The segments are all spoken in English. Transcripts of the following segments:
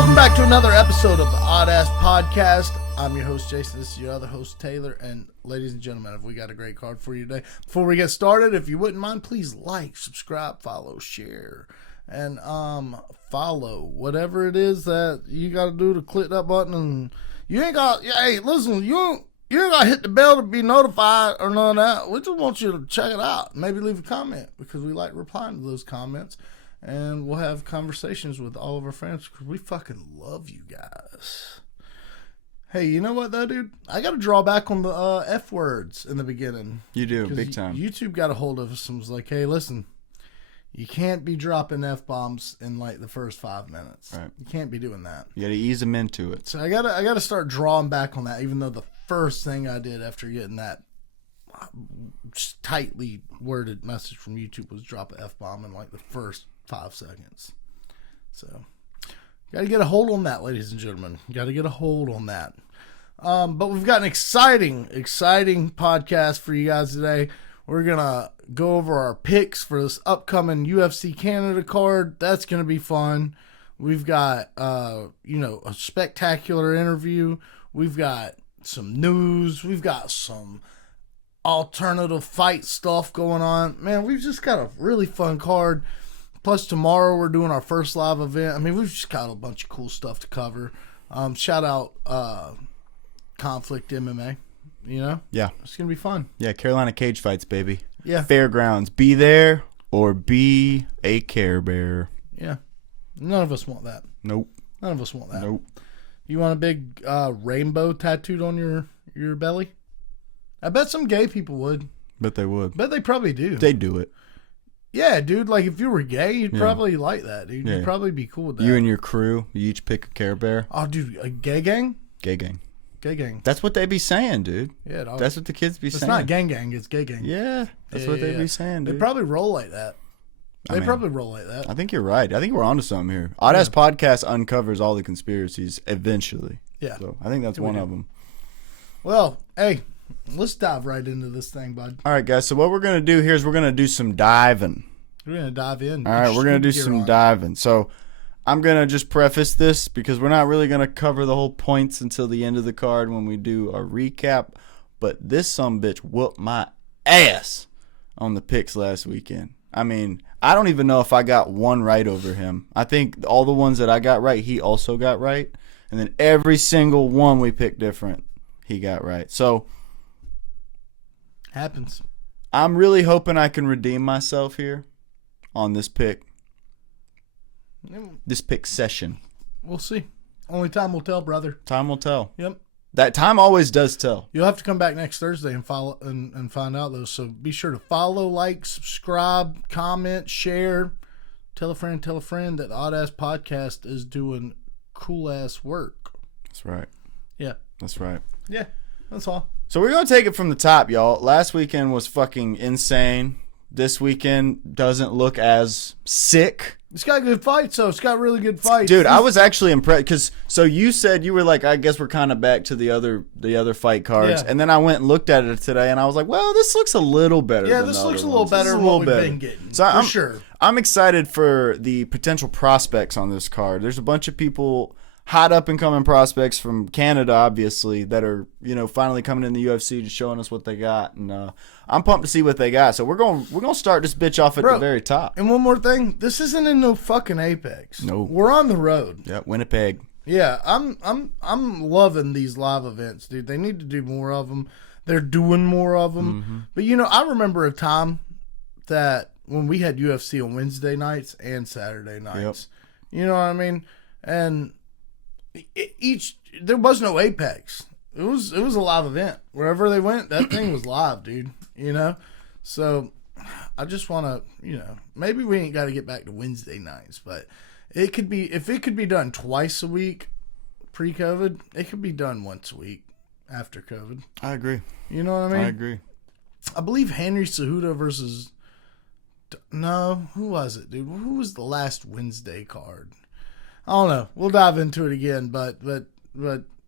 Welcome back to another episode of the Oddass podcast. I'm your host, Jason. This is your other host, Taylor. And ladies and gentlemen, we got a great card for you today. Before we get started, if you wouldn't mind, please like, subscribe, follow, share, and follow whatever it is that you got to do to click that button. And you ain't got, hey, listen, you ain't got to hit the bell to be notified or none of that. We just want you to check it out. Maybe leave a comment because we like replying to those comments. And we'll have conversations with all of our friends because we fucking love you guys. Hey, you know what though, dude? I got to draw back on the F words in the beginning. You do, big time. YouTube got a hold of us and was like, hey, listen, you can't be dropping F-bombs in like the first 5 minutes. Right. You can't be doing that. You got to ease them into it. So I gotta start drawing back on that, even though the first thing I did after getting that tightly worded message from YouTube was drop an F-bomb in like the first 5 seconds. So got to get a hold on that, ladies and gentlemen. Got to get a hold on that. But we've got an exciting podcast for you guys today. We're going to go over our picks for this upcoming UFC Canada card. That's going to be fun. We've got, a spectacular interview. We've got some news. We've got some alternative fight stuff going on. Man, we've just got a really fun card. Plus, tomorrow we're doing our first live event. I mean, we've just got a bunch of cool stuff to cover. Shout out Conflict MMA. You know? Yeah. It's going to be fun. Yeah, Carolina cage fights, baby. Yeah. Fairgrounds. Be there or be a Care Bear. Yeah. None of us want that. Nope. None of us want that. Nope. You want a big rainbow tattooed on your belly? I bet some gay people would. Bet they would. Bet they probably do. They do it. Yeah, dude. Like, if you were gay, you'd probably like that, dude. Yeah. You'd probably be cool with that. You and your crew, you each pick a Care Bear. Oh, dude. A gay gang? Gay gang. Gay gang. That's what they be saying, dude. Yeah, dog. That's what the kids be saying. It's not gang gang. It's gay gang. Yeah. That's what they be saying, dude. They probably roll like that. They probably roll like that. I think you're right. I think we're onto something here. Oddass Podcast uncovers all the conspiracies eventually. Yeah. So I think that's one of them. Well, hey, let's dive right into this thing, bud. All right, guys. So what we're going to do here is we're going to do some diving. We're going to dive in. All right, we're going to do some diving. So I'm going to just preface this because we're not really going to cover the whole points until the end of the card when we do a recap. But this sumbitch whooped my ass on the picks last weekend. I mean, I don't even know if I got one right over him. I think all the ones that I got right, he also got right. And then every single one we picked different, he got right. So happens. I'm really hoping I can redeem myself here on this pick. This pick session. We'll see. Only time will tell, brother. Time will tell. Yep. That time always does tell. You'll have to come back next Thursday and follow and find out those. So be sure to follow, like, subscribe, comment, share. Tell a friend that the Oddass Podcast is doing cool ass work. That's right. Yeah. That's right. Yeah. That's all. So we're gonna take it from the top, y'all. Last weekend was fucking insane. This weekend doesn't look as sick. It's got good fights, though. It's got really good fights. Dude, I was actually impressed because so you said you were like, I guess we're kind of back to the other fight cards, and then I went and looked at it today, and I was like, well, this looks a little better. Yeah, than this the looks a other little ones. better than what we've been getting. So for sure. I'm excited for the potential prospects on this card. There's a bunch of people, hot up and coming prospects from Canada, obviously, that are finally coming in the UFC, just showing us what they got, and I'm pumped to see what they got. So we're gonna start this bitch off at the very top. And one more thing, this isn't in no fucking Apex. No, we're on the road. Yeah, Winnipeg. Yeah, I'm loving these live events, dude. They need to do more of them. They're doing more of them. Mm-hmm. But I remember a time that when we had UFC on Wednesday nights and Saturday nights. Yep. You know what I mean? And there was no Apex. It was a live event. Wherever they went, that thing was live, dude. So I just want to, maybe we ain't got to get back to Wednesday nights, but if it could be done twice a week pre-COVID, it could be done once a week after COVID. I agree. You know what I mean? I agree. I believe Henry Cejudo versus, no, who was it, dude? Who was the last Wednesday card? I don't know. We'll dive into it again, but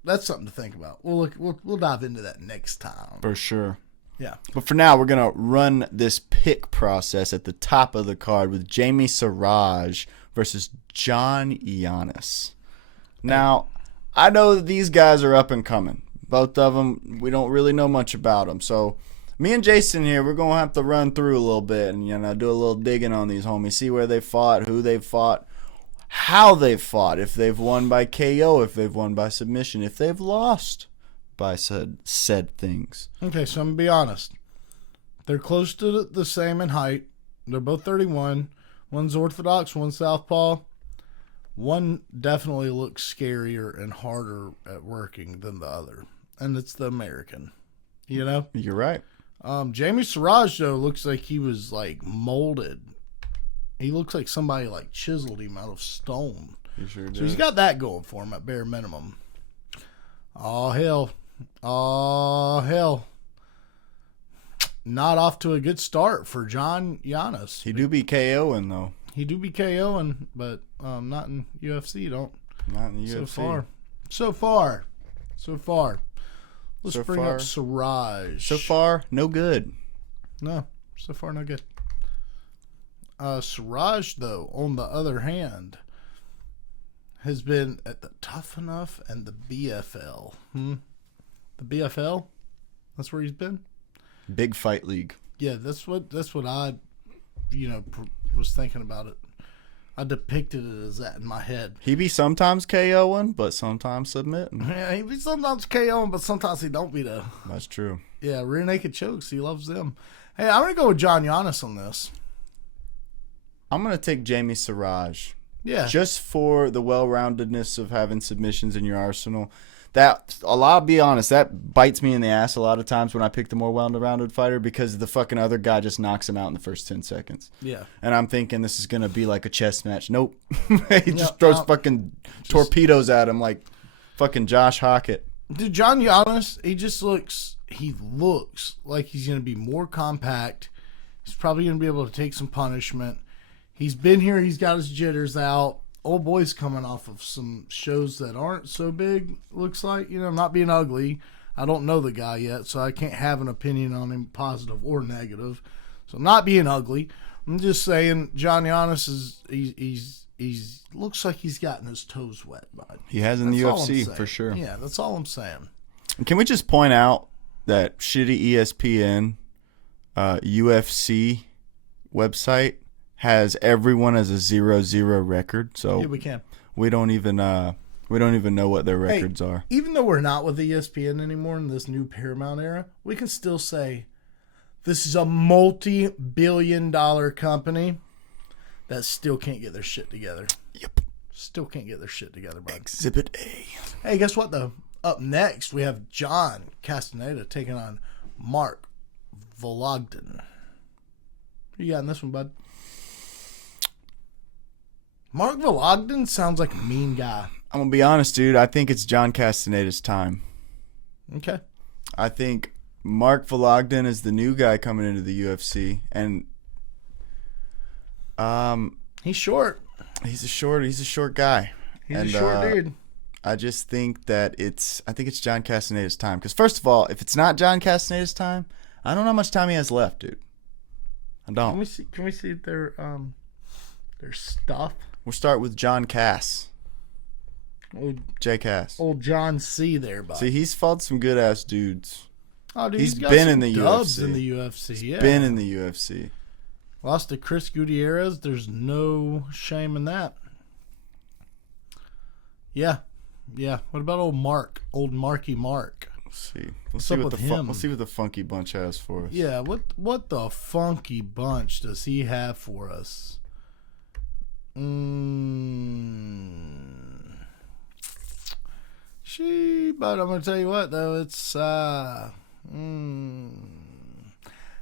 that's something to think about. We'll dive into that next time. For sure. Yeah. But for now, we're going to run this pick process at the top of the card with Jamie Siraj versus John Giannis. Now, I know that these guys are up and coming. Both of them, we don't really know much about them. So, me and Jason here, we're going to have to run through a little bit and, do a little digging on these homies. See where they fought, who they fought, how they fought, if they've won by KO, if they've won by submission, if they've lost by said things. Okay, so I'm going to be honest. They're close to the same in height. They're both 31. One's orthodox, one's southpaw. One definitely looks scarier and harder at working than the other. And it's the American. You're right. Jamie Siraj, though, looks like he was, molded. He looks like somebody, chiseled him out of stone. He sure does. So he's got that going for him at bare minimum. Oh, hell. Oh, hell. Not off to a good start for John Giannis. He do be KOing, though. He do be KOing, but not in UFC, don't. Not in the UFC. So far. Let's bring far. up Siraj. So far, no good. No, so far no good. Siraj, though, on the other hand, has been at the Tough Enough and the BFL. The BFL? That's where he's been? Big Fight League. Yeah, that's what I, was thinking about it. I depicted it as that in my head. He be sometimes KOing, but sometimes submitting. Yeah, he be sometimes KOing, but sometimes he don't be though. That's true. Yeah, rear naked chokes. He loves them. Hey, I'm gonna go with John Giannis on this. I'm gonna take Jamie Siraj. Yeah, just for the well-roundedness of having submissions in your arsenal. I'll be honest, that bites me in the ass a lot of times when I pick the more well-rounded fighter because the fucking other guy just knocks him out in the first 10 seconds. Yeah. And I'm thinking this is going to be like a chess match. Nope. He just throws fucking torpedoes at him like fucking Josh Hockett. Dude, John Giannis, he looks like he's going to be more compact. He's probably going to be able to take some punishment. He's been here. He's got his jitters out. Old boy's coming off of some shows that aren't so big, looks like. Not being ugly. I don't know the guy yet, so I can't have an opinion on him, positive or negative. So not being ugly. I'm just saying John Giannis he's looks like he's gotten his toes wet, bud. He has in the UFC, for sure. Yeah, that's all I'm saying. And can we just point out that shitty ESPN UFC website has everyone as a 0-0 record, so yeah, we can. We don't even know what their records are. Even though we're not with ESPN anymore in this new Paramount era, we can still say this is a multi-billion-dollar company that still can't get their shit together. Yep. Still can't get their shit together, bud. Exhibit A. Hey, guess what, though? Up next, we have John Castaneda taking on Mark Vologden. Who you got in this one, bud? Mark Vologden sounds like a mean guy. I'm going to be honest, dude. I think it's John Castaneda's time. Okay. I think Mark Vologden is the new guy coming into the UFC. And he's short. He's a short guy. He's a short dude. I just think that it's John Castaneda's time. Because first of all, if it's not John Castaneda's time, I don't know how much time he has left, dude. I don't. Can we see their stuff? We'll start with John Cass. J. Cass. Old John C. there, bud. See, he's fought some good ass dudes. Oh, dude, he's got been some in the dubs UFC. in the UFC. Yeah. Been in the UFC. Lost to Chris Gutierrez. There's no shame in that. Yeah. What about old Mark? Old Marky Mark. Let's see. What's up with him? We'll see what the Funky Bunch has for us. Yeah. What the Funky Bunch does he have for us? But I'm gonna tell you what though, it's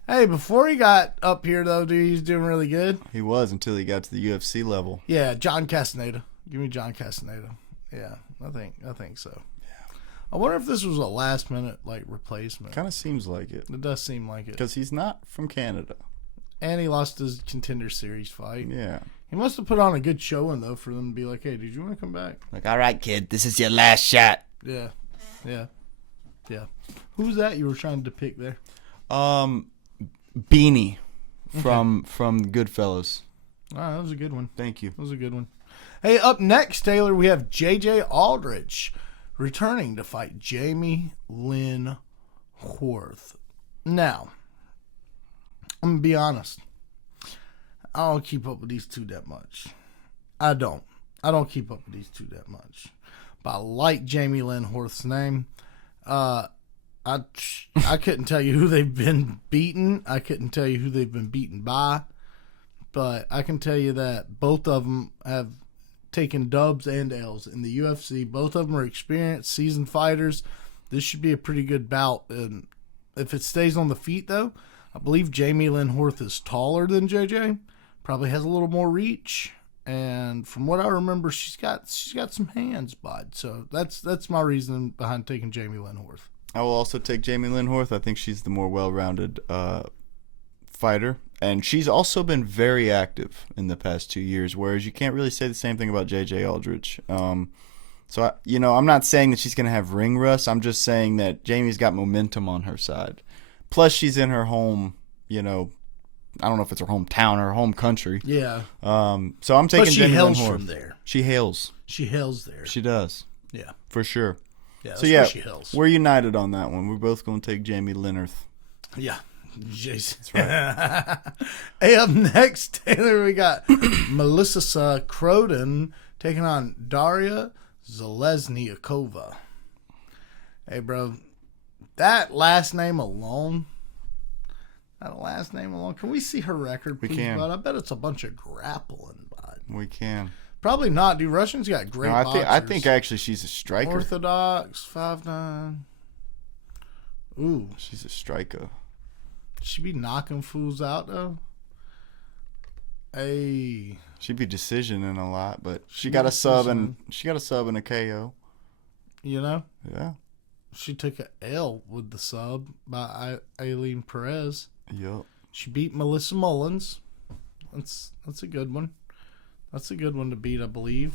Hey, before he got up here though, dude, he's doing really good. He was until he got to the UFC level. Yeah, John Castaneda. Give me John Castaneda. Yeah, I think so. Yeah. I wonder if this was a last minute replacement. Kind of seems like it. It does seem like it. Because he's not from Canada. And he lost his Contender Series fight. Yeah. He must have put on a good showing, though, for them to be like, hey, did you want to come back? Like, all right, kid, this is your last shot. Yeah. Who's that you were trying to depict there? Beanie from Goodfellas. All right, that was a good one. Thank you. That was a good one. Hey, up next, Taylor, we have J.J. Aldrich returning to fight Jamie Lynn Horth. Now, I'm going to be honest. I don't keep up with these two that much. I don't keep up with these two that much. But I like Jamie Lynn Horth's name. I couldn't tell you who they've been beaten. I couldn't tell you who they've been beaten by. But I can tell you that both of them have taken dubs and L's in the UFC. Both of them are experienced, seasoned fighters. This should be a pretty good bout. And if it stays on the feet, though, I believe Jamie Lynn Horth is taller than JJ. Probably has a little more reach. And from what I remember, she's got some hands, bud. So that's my reason behind taking Jamie Lynn Horth. I will also take Jamie Lynn Horth. I think she's the more well-rounded fighter. And she's also been very active in the past 2 years, whereas you can't really say the same thing about J.J. Aldrich. So, I'm not saying that she's going to have ring rust. I'm just saying that Jamie's got momentum on her side. Plus, she's in her home, I don't know if it's her hometown or her home country. Yeah. So I'm taking Jamie Lynn Horth. She hails from there. She hails. She hails there. She does. Yeah. For sure. Yeah, so, yeah, she hails. we're united on that one. We're both going to take Jamie Lynn Horth. Yeah. Jason. That's right. Hey, up next, Taylor, we got Melissa Croden taking on Daria Zalesniakova. Hey, bro, that last name alone, can we see her record, please, we can. bud? I bet it's a bunch of grappling, bud. We can. Probably not, dude. Russians got great boxers. I think actually she's a striker. Orthodox, 5'9". Ooh. She's a striker. She be knocking fools out, though. Hey. She'd be decisioning a lot, but she got a sub and a KO. Yeah. She took a L with the sub by Aileen Perez. Yep. She beat Melissa Mullins. That's a good one. That's a good one to beat, I believe.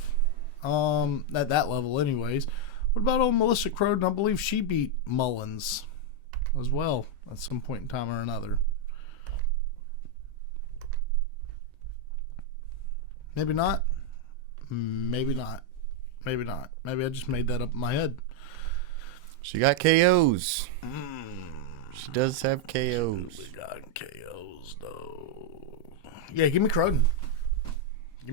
At that level, anyways. What about old Melissa Croden? I believe she beat Mullins as well at some point in time or another. Maybe not. Maybe I just made that up in my head. She got KOs. She does have KOs. We got KOs, though. Yeah, give me Croden. I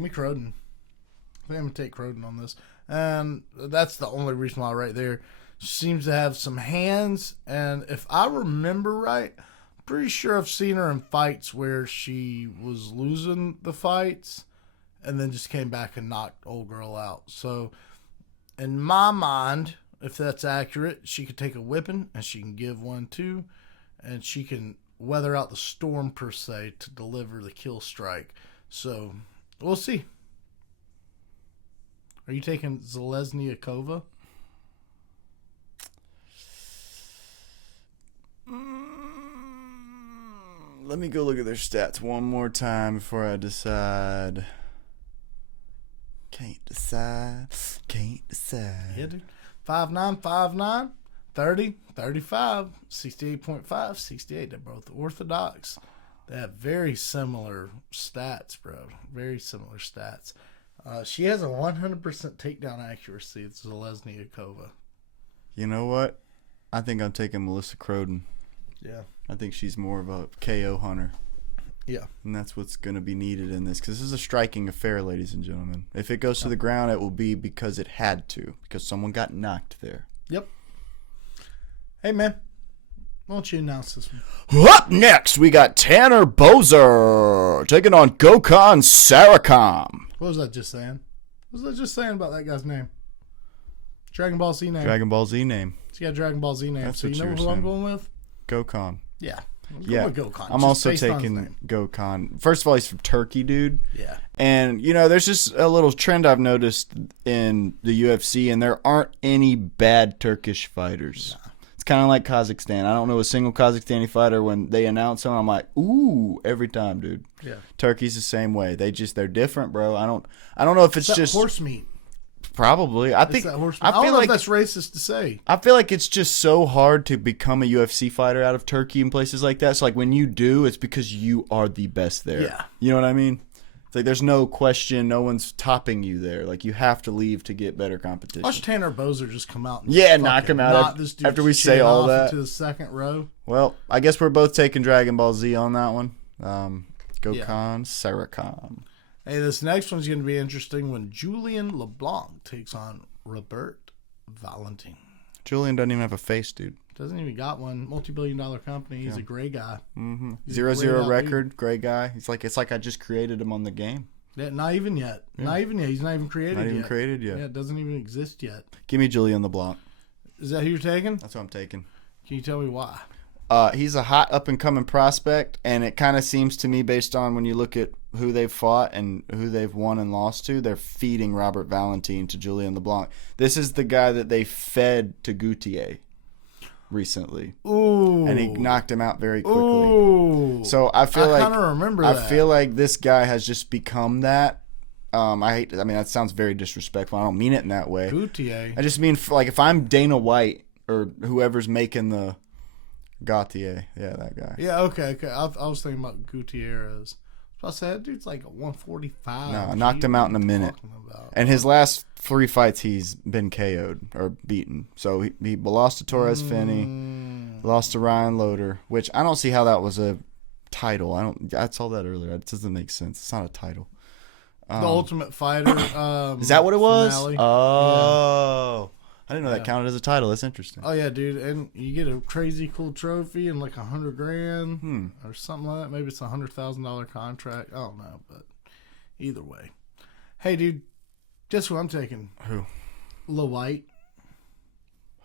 think I'm going to take Croden on this. And that's the only reason why right there. She seems to have some hands. And if I remember right, I'm pretty sure I've seen her in fights where she was losing the fights and then just came back and knocked old girl out. So in my mind, if that's accurate, she could take a whipping and she can give one too. And she can weather out the storm, per se, to deliver the kill strike. So we'll see. Are you taking Zalesniakova? Let me go look at their stats one more time before I decide. Can't decide. Yeah, dude. 5'9", 30, 35, 68.5, 68. They're both orthodox. They have very similar stats, bro. Very similar stats. She has a 100% takedown accuracy. It's Zalesniakova. You know what? I think I'm taking Melissa Croden. Yeah. I think she's more of a KO hunter. Yeah. And that's what's going to be needed in this, because this is a striking affair, ladies and gentlemen. If it goes to the ground, it will be because it had to, because someone got knocked there. Yep. Hey, man. Why don't you announce this one? Up next, we got Tanner Bozer taking on Gokhan Saracom. What was that just saying? What was that just saying about that guy's name? Dragon Ball Z name. Dragon Ball Z name. He's got a Dragon Ball Z name. That's so what you know you were who I'm saying. going with? Gokhan. Yeah. Yeah, with Gokhan. I'm just also based on his taking name. Gokhan. First of all, he's from Turkey, dude. Yeah. And, there's just a little trend I've noticed in the UFC, and there aren't any bad Turkish fighters. Nah. It's kind of like Kazakhstan. I don't know a single Kazakhstani fighter when they announce them. I'm like, ooh, every time, dude. Yeah. Turkey's the same way. They're different, bro. I don't know if it's just horse meat. Probably. I think. I don't I feel know like if that's racist to say. I feel like it's just so hard to become a UFC fighter out of Turkey and places like that. So like when you do, it's because you are the best there. Yeah. You know what I mean? It's like there's no question, no one's topping you there. Like you have to leave to get better competition. Watch Tanner Bozer just come out and knock him out after we say all that. Into the second row. Well, I guess we're both taking Dragon Ball Z on that one. Gokhan Saracom. Hey, this next one's going to be interesting when Julian LeBlanc takes on Robert Valentin. Julian doesn't even have a face, dude. Doesn't even got one. Multi-billion-dollar company. He's a gray guy. Mm-hmm. 0-0 record, gray guy. It's like I just created him on the game. Yeah, not even yet. Yeah. Not even yet. He's not even created yet. Not even created yet. Yeah, it doesn't even exist yet. Give me Julian LeBlanc. Is that who you're taking? That's what I'm taking. Can you tell me why? He's a hot up-and-coming prospect, and it kind of seems to me, based on when you look at who they've fought and who they've won and lost to, they're feeding Robert Valentin to Julian LeBlanc. This is the guy that they fed to Gauthier recently. Ooh. And he knocked him out very quickly. Ooh. So I feel I feel like this guy has just become that. That sounds very disrespectful. I don't mean it in that way. Gauthier. I just mean, like, if I'm Dana White or whoever's making the Gauthier, yeah, that guy. Yeah, okay. I was thinking about Gutierrez. So I said, that dude's like a 145. No, I knocked him out in a minute. And his last 3 fights, he's been KO'd or beaten. So he lost to Torres Finney, lost to Ryan Loder, which I don't see how that was a title. I saw that earlier. It doesn't make sense. It's not a title. The Ultimate Fighter. Is that what it was? Finale. Oh. Yeah. I didn't know that counted as a title. That's interesting. Oh, yeah, dude. And you get a crazy cool trophy and like $100,000 or something like that. Maybe it's $100,000 contract. I don't know, but either way. Hey, dude, guess who I'm taking? Who? Lil White.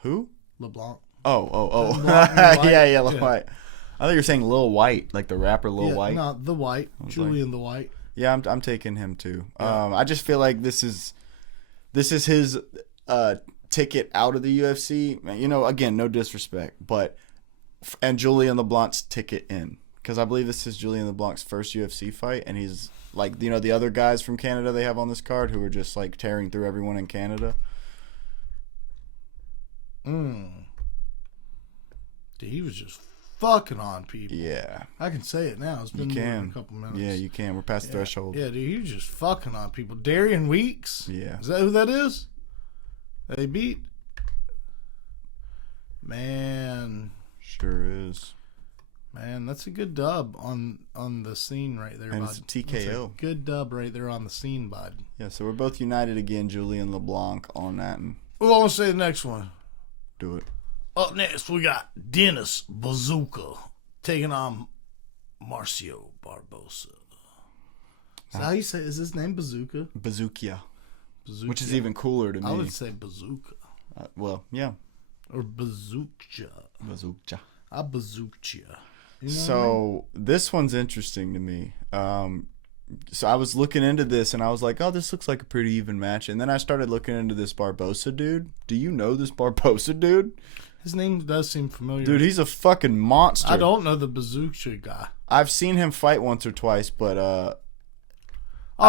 Who? LeBlanc. Oh. LeBlanc. yeah, Lil White. I thought you were saying Lil White, like the rapper Lil White. No, The White. Julian the White. Yeah, I'm taking him too. Yeah. I just feel like this is his ticket out of the UFC. You know, again, no disrespect, and Julian LeBlanc's ticket in, because I believe this is Julian LeBlanc's first UFC fight, and he's like, you know, the other guys from Canada they have on this card who are just like tearing through everyone in Canada. Dude, he was just fucking on people. Yeah, I can say it now. It's been a couple minutes. Yeah, you can. We're past the threshold. Yeah, dude, he was just fucking on people. Darian Weeks. Yeah, is that who that is? They beat. Man, sure is. Man, that's a good dub on the scene right there, and bud. It's a TKO. A good dub right there on the scene, bud. Yeah, so we're both united again, Julian LeBlanc on that. And I want to say the next one. Do it. Up next, we got Dennis Bazooka taking on Marcio Barbosa. Is that how you say? Is his name Bazooka? Bazookia. Which is even cooler to me. I would say Bazooka. Well, yeah. Or Bazooka. Bazooka. I Bazooka. You know so this one's interesting to me. So I was looking into this and I was like, oh, this looks like a pretty even match. And then I started looking into this Barbosa dude. Do you know this Barbosa dude? His name does seem familiar. Dude, he's a fucking monster. I don't know the Bazooka guy. I've seen him fight once or twice, but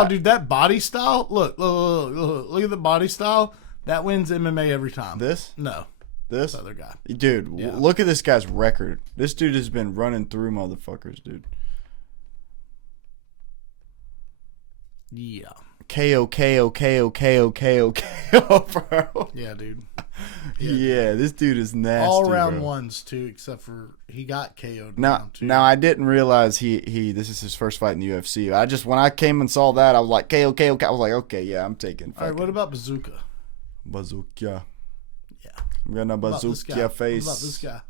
dude, that body style. Look at the body style. That wins MMA every time. This? No. This other guy. Dude, look at this guy's record. This dude has been running through motherfuckers, dude. Yeah. KO, bro. Yeah, dude. Yeah, this dude is nasty. All round ones too, except for he got KO'd. Now I didn't realize he this is his first fight in the UFC. I just, when I came and saw that, I was like KO. I was like, okay, yeah, I'm taking. All right, what about Bazooka? Bazooka. Yeah. I'm gonna bazooka face. What about this guy?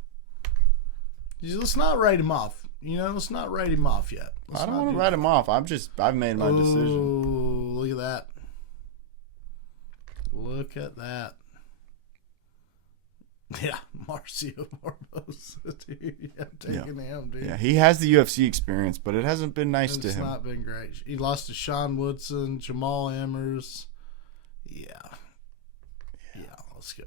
Let's not write him off. Let's not write him off yet. I don't want to write him off. I've made my decision. Look at that. Look at that. Yeah, Marcio Barbosa, dude. Yeah, I'm taking him, dude. Yeah, he has the UFC experience, but it hasn't been nice to him. It's not been great. He lost to Sean Woodson, Jamal Emmers. Yeah, let's go.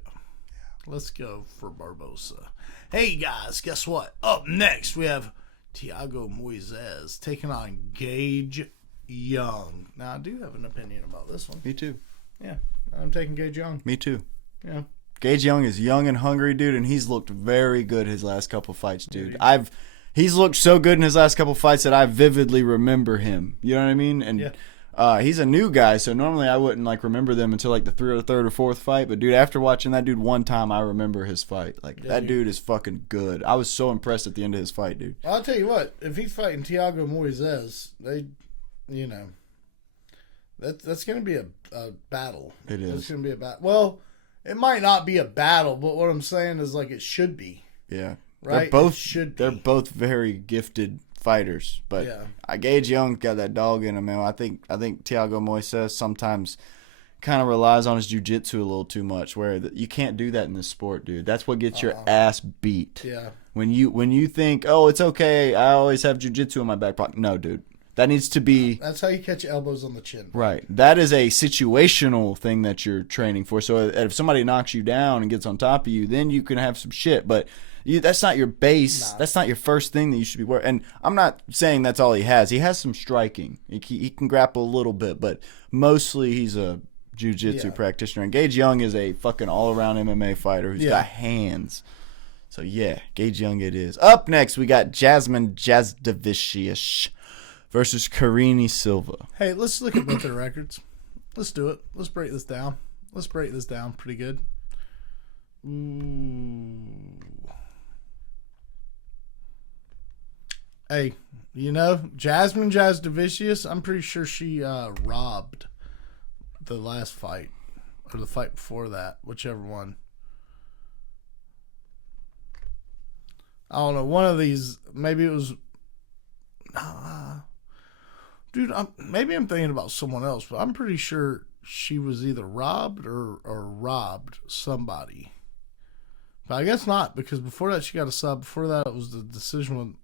Let's go for Barbosa. Hey, guys, guess what? Up next, we have Thiago Moises taking on Gage Young. Now, I do have an opinion about this one. Me too. Yeah, I'm taking Gage Young. Me too. Yeah. Gage Young is young and hungry, dude, and he's looked very good his last couple fights, dude. He's looked so good in his last couple fights that I vividly remember him. You know what I mean? And He's a new guy, so normally I wouldn't like remember them until like the third or fourth fight. But dude, after watching that dude one time, I remember his fight. Like that dude is fucking good. I was so impressed at the end of his fight, dude. I'll tell you what, if he's fighting Thiago Moises, that's going to be a battle. It is. It's going to be a battle. Well, it might not be a battle, but what I'm saying is like it should be. Yeah, right. They're both very gifted fighters, but Gage Young got that dog in him, man. I think Thiago Moises sometimes kind of relies on his jiu-jitsu a little too much, where you can't do that in this sport, dude. That's what gets your ass beat. Yeah. When you think, oh, it's okay, I always have jiu-jitsu in my back pocket. No, dude. That needs to be... That's how you catch elbows on the chin. Right. That is a situational thing that you're training for. So if somebody knocks you down and gets on top of you, then you can have some shit, but... that's not your base. Nah. That's not your first thing that you should be working. And I'm not saying that's all he has. He has some striking. He can grapple a little bit, but mostly he's a jiu-jitsu practitioner. And Gage Young is a fucking all-around MMA fighter who's got hands. So, yeah, Gage Young it is. Up next, we got Jasmine Jasdavicius versus Karine Silva. Hey, let's look at both their records. Let's do it. Let's break this down. Pretty good. Ooh. Hey, Jasmine Jasdavicius, I'm pretty sure she robbed the last fight. Or the fight before that. Whichever one. I don't know. One of these, maybe it was... dude, maybe I'm thinking about someone else, but I'm pretty sure she was either robbed or robbed somebody. But I guess not, because before that she got a sub. Before that it was the decision with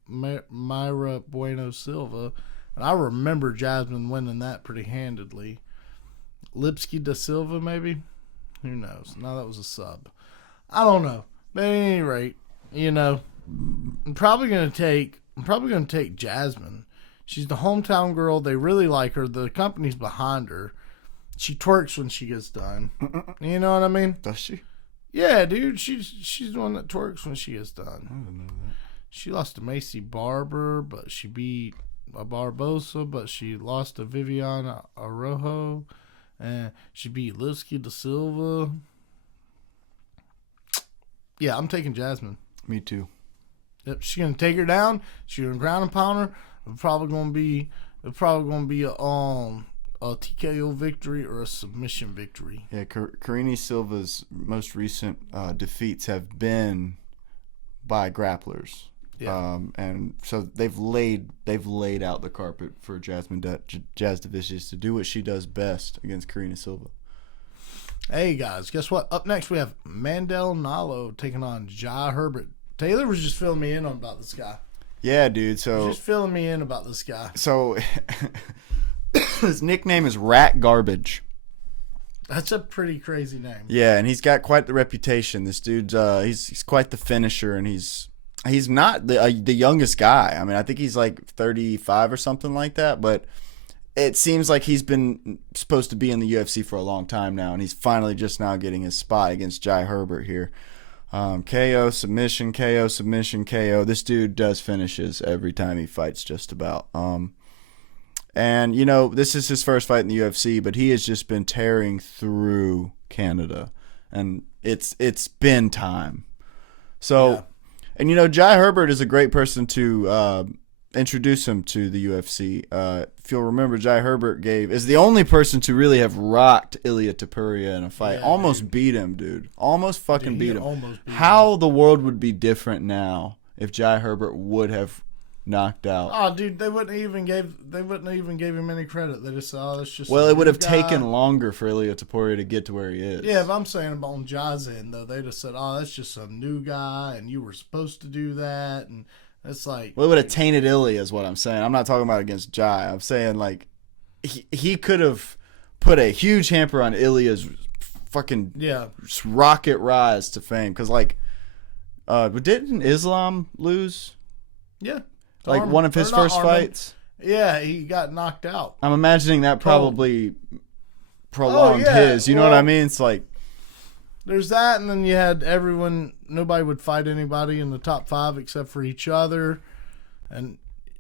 Mayra Bueno Silva. And I remember Jasmine winning that pretty handedly. Lipski da Silva, maybe? Who knows? No, that was a sub. I don't know. But at any rate, I'm probably gonna take Jasmine. She's the hometown girl. They really like her. The company's behind her. She twerks when she gets done. You know what I mean? Does she? Yeah, dude, she's the one that twerks when she gets done. I didn't know that. She lost to Macy Barber, but she beat a Barbosa, but she lost to Viviana Araujo, and she beat Lipski da Silva. Yeah, I'm taking Jasmine. Me too. Yep, she's gonna take her down. She's gonna ground and pound her. It's probably gonna be a TKO victory or a submission victory. Yeah, Karine Silva's most recent defeats have been by grapplers. Yeah. And so they've laid out the carpet for Jasmine Jasdavicius to do what she does best against Karine Silva. Hey guys, guess what? Up next we have Mandel Nalo taking on Jai Herbert. Taylor was just filling me in about this guy. Yeah, dude. So just filling me in about this guy. So his nickname is Rat Garbage. That's a pretty crazy name. Yeah, and he's got quite the reputation. This dude's he's quite the finisher, and he's not the youngest guy. I mean, I think he's like 35 or something like that, but it seems like he's been supposed to be in the UFC for a long time now, and he's finally just now getting his spot against Jai Herbert here. KO, submission, KO, submission, KO. This dude does finishes every time he fights, just about. And, this is his first fight in the UFC, but he has just been tearing through Canada. And it's been time. So, yeah. And, Jai Herbert is a great person to introduce him to the UFC. If you'll remember, Jai Herbert is the only person to really have rocked Ilia Topuria in a fight. Yeah, almost beat him, dude. Almost fucking beat him. How the world would be different now if Jai Herbert would have knocked out. Oh, dude, they wouldn't even give him any credit. They just said, that's just. Well, it would have taken longer for Ilia Topuria to get to where he is. Yeah, but I'm saying about on Jai's end though, they just said, oh, that's just some new guy, and you were supposed to do that, and it's like. Well, it would have tainted Ilia, is what I'm saying. I'm not talking about against Jai. I'm saying like he could have put a huge hamper on Ilia's fucking rocket rise to fame, because like, didn't Islam lose? Yeah. Like one of his first fights? Yeah, he got knocked out. I'm imagining that probably prolonged his. You know what I mean? It's like. There's that, and then you had nobody would fight anybody in the top 5 except for each other. And,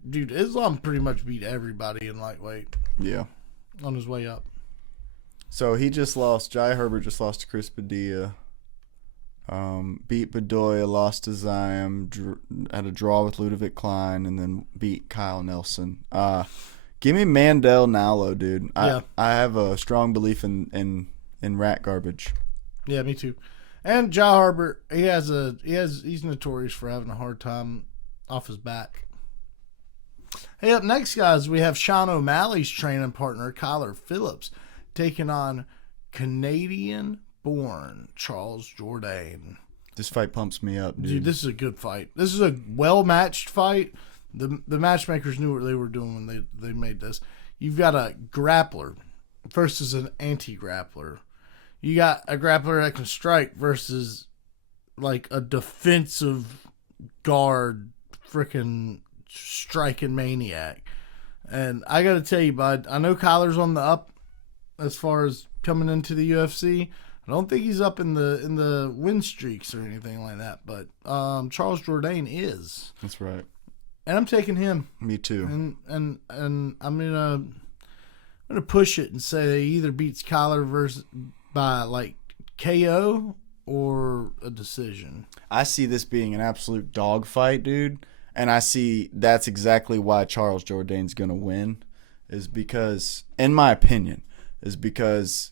dude, Islam pretty much beat everybody in lightweight. Yeah. on his way up. So he just lost. Jai Herbert just lost to Chris Padilla. Beat Bedoya, lost to Ziam, had a draw with Ludovic Klein, and then beat Kyle Nelson. Give me Mandel Nalo, dude. I have a strong belief in rat garbage. Yeah, me too. And Jai Herbert, he's notorious for having a hard time off his back. Hey, up next, guys, we have Sean O'Malley's training partner, Kyler Phillips, taking on Canadian-born Charles Jourdain. This fight pumps me up, dude. Dude, this is a good fight. This is a well-matched fight. The matchmakers knew what they were doing when they made this. You've got a grappler versus an anti-grappler. You got a grappler that can strike versus like a defensive guard freaking striking maniac. And I got to tell you, bud, I know Kyler's on the up as far as coming into the UFC. I don't think he's up in the win streaks or anything like that, but Charles Jourdain is. That's right. And I'm taking him. Me too. And I'm gonna push it and say he either beats Kyler by like KO or a decision. I see this being an absolute dogfight, dude. And I see that's exactly why Charles Jourdain's going to win, is because, in my opinion, Charles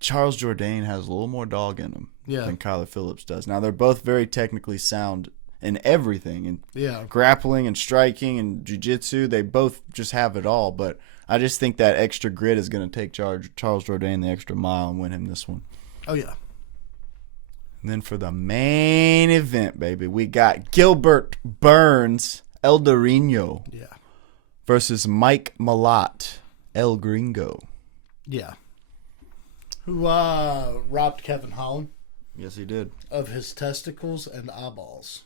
Jourdain has a little more dog in him than Kyler Phillips does. Now, they're both very technically sound in everything, and grappling and striking and jiu-jitsu. They both just have it all, but I just think that extra grit is going to take Charles Jourdain the extra mile and win him this one. Oh, yeah. And then for the main event, baby, we got Gilbert Burns, El Dorino, versus Mike Mallott, El Gringo. Yeah. Who robbed Kevin Holland. Yes, he did. Of his testicles and eyeballs.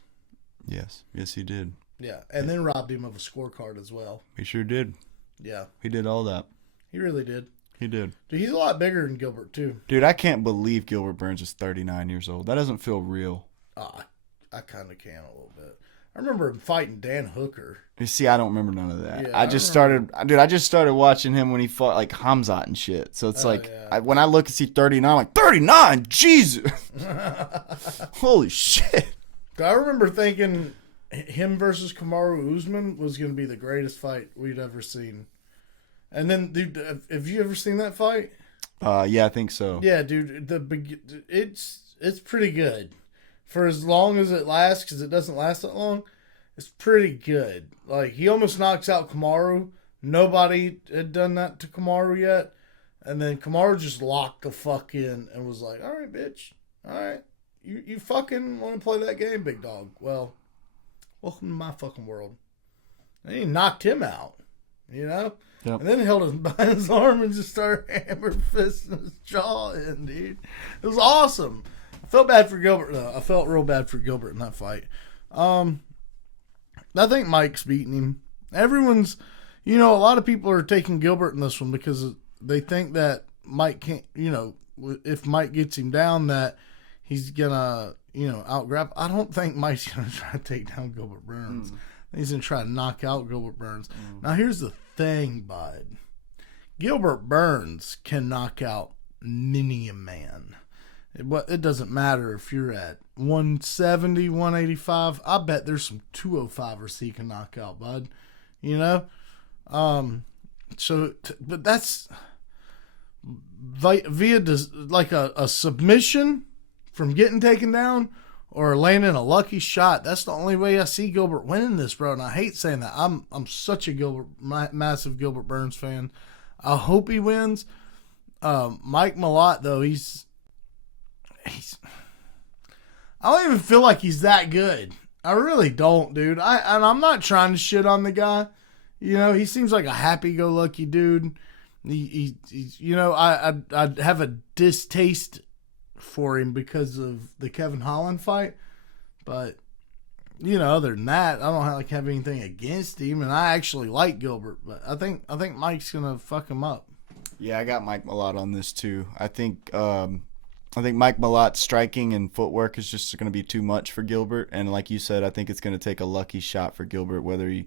Yes, he did. Yeah, and then robbed him of a scorecard as well. He sure did. Yeah. He did all that. He really did. He did. Dude, he's a lot bigger than Gilbert, too. Dude, I can't believe Gilbert Burns is 39 years old. That doesn't feel real. I kind of can a little bit. I remember him fighting Dan Hooker. You see, I don't remember none of that. Yeah, I just started watching him when he fought like Hamzat and shit. So it's when I look and see 39, I'm like, 39? Jesus. Holy shit. I remember thinking him versus Kamaru Usman was going to be the greatest fight we'd ever seen. And then, dude, have you ever seen that fight? Yeah, I think so. Yeah, dude, it's pretty good. For as long as it lasts, because it doesn't last that long, it's pretty good. Like, he almost knocks out Kamaru. Nobody had done that to Kamaru yet. And then Kamaru just locked the fuck in and was like, all right, bitch. All right. You fucking want to play that game, big dog. Well, welcome to my fucking world. And he knocked him out, you know? Yep. And then held him by his arm and just started hammer fisting his jaw in, dude. It was awesome. I felt bad for Gilbert, though. I felt real bad for Gilbert in that fight. I think Mike's beating him. Everyone's, a lot of people are taking Gilbert in this one because they think that Mike can't, if Mike gets him down, that he's going to, out-grab. I don't think Mike's going to try to take down Gilbert Burns. He's going to try to knock out Gilbert Burns. Now, here's the thing, bud. Gilbert Burns can knock out many a man. It doesn't matter if you're at 170, 185. I bet there's some 205ers he can knock out, bud. But that's via like a submission from getting taken down or landing a lucky shot. That's the only way I see Gilbert winning this, bro. And I hate saying that. I'm such a massive Gilbert Burns fan. I hope he wins. Mike Mallott, though, he's I don't even feel like he's that good. I really don't, dude. I'm not trying to shit on the guy. He seems like a happy-go-lucky dude. I'd have a distaste for him because of the Kevin Holland fight. But, other than that, I don't have anything against him. And I actually like Gilbert. But I think Mike's going to fuck him up. Yeah, I got Mike Mallott on this, too. I think Mike Mallott's striking and footwork is just going to be too much for Gilbert. And like you said, I think it's going to take a lucky shot for Gilbert, whether he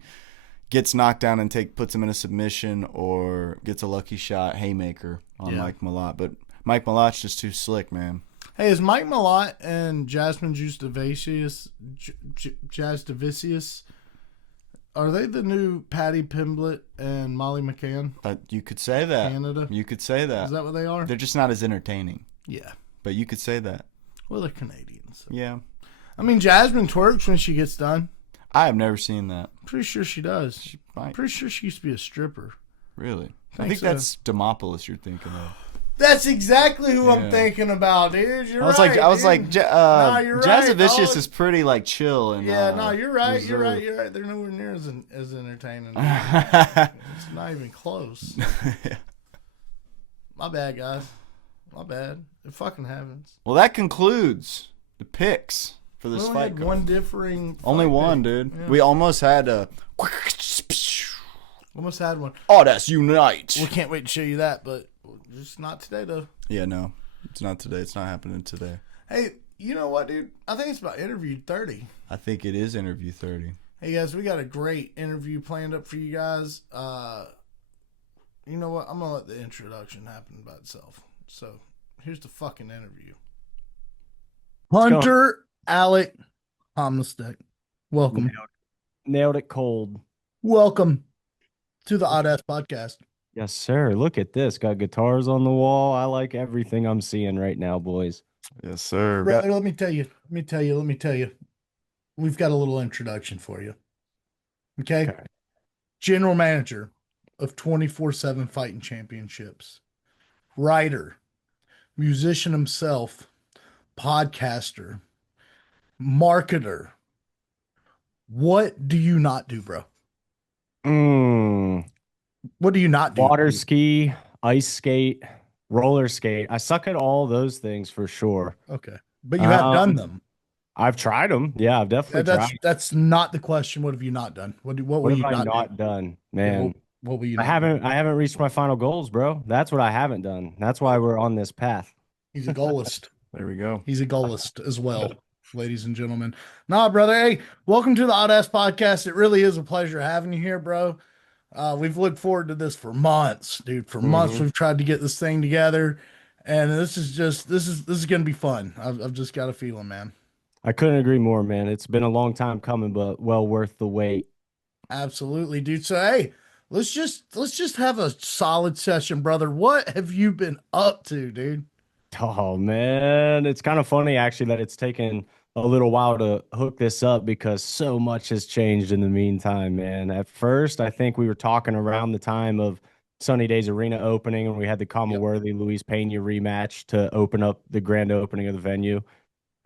gets knocked down and puts him in a submission or gets a lucky shot haymaker on Mike Mallott. But Mike Mallott's just too slick, man. Hey, is Mike Mallott and Jasmine Jasdavicius, are they the new Patty Pimblett and Molly McCann? You could say that. Canada? You could say that. Is that what they are? They're just not as entertaining. Yeah. But you could say that. Well, they're Canadians. So. Yeah. I mean, Jasmine twerks when she gets done. I have never seen that. Pretty sure she does. She might. Pretty sure she used to be a stripper. Really? I think that's Demopolis you're thinking of. That's exactly who I'm thinking about, dude. You're right. I was like, you're right. Jazzavicius is pretty like chill and you're right. reserved. You're right. They're nowhere near as entertaining. It's not even close. Yeah. My bad, guys. My bad. It fucking happens. Well, that concludes the picks for this fight. One differing. Only one, dude. Yeah. We almost had a. Almost had one. Oddass unite. We can't wait to show you that, but just not today, though. Yeah, no, it's not today. It's not happening today. Hey, you know what, dude? I think it's about interview 30. I think it is interview 30. Hey, guys, we got a great interview planned up for you guys. You know what? I'm going to let the introduction happen by itself. So, here's the fucking interview. Hunter Alek Homistek. Welcome. Nailed it cold. Welcome to the Oddass podcast. Yes, sir. Look at this. Got guitars on the wall. I like everything I'm seeing right now, boys. Yes, sir. Brother, let me tell you. We've got a little introduction for you. Okay? General manager of 24/7 Fighting Championships. Writer. Musician himself. Podcaster. Marketer. What do you not do, bro? What do you not do? Water ski, ice skate, roller skate. I suck at all those things for sure. Okay. But you have done them. I've tried them. Yeah, I've definitely tried. That's not the question. What have you not done? What have you I not done? Man. What will you I haven't reached my final goals, bro. That's what I haven't done. That's why we're on this path. He's a goalist. There we go. He's a goalist as well, ladies and gentlemen. Nah, brother. Hey, welcome to the Oddass podcast. It really is a pleasure having you here, bro. We've looked forward to this for months, dude. For months, we've tried to get this thing together, and this is going to be fun. I've just got a feeling, man. I couldn't agree more, man. It's been a long time coming, but well worth the wait. Absolutely, dude. So, hey, let's just have a solid session, brother. What have you been up to, dude? Oh, man. It's kind of funny, actually, that it's taken a little while to hook this up because so much has changed in the meantime, man. At first, I think we were talking around the time of Sunny Days Arena opening, and we had the Kama-worthy Luis Pena rematch to open up the grand opening of the venue.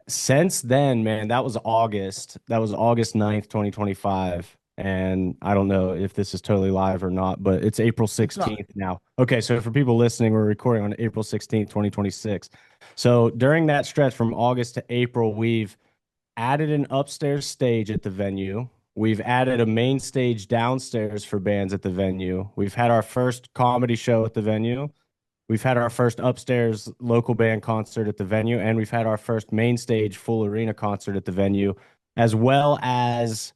Since then, man, that was August. That was August 9th, 2025. And I don't know if this is totally live or not, but it's April 16th now. Okay, so for people listening, we're recording on April 16th, 2026. So during that stretch from August to April, we've added an upstairs stage at the venue. We've added a main stage downstairs for bands at the venue. We've had our first comedy show at the venue. We've had our first upstairs local band concert at the venue, and we've had our first main stage full arena concert at the venue, as well as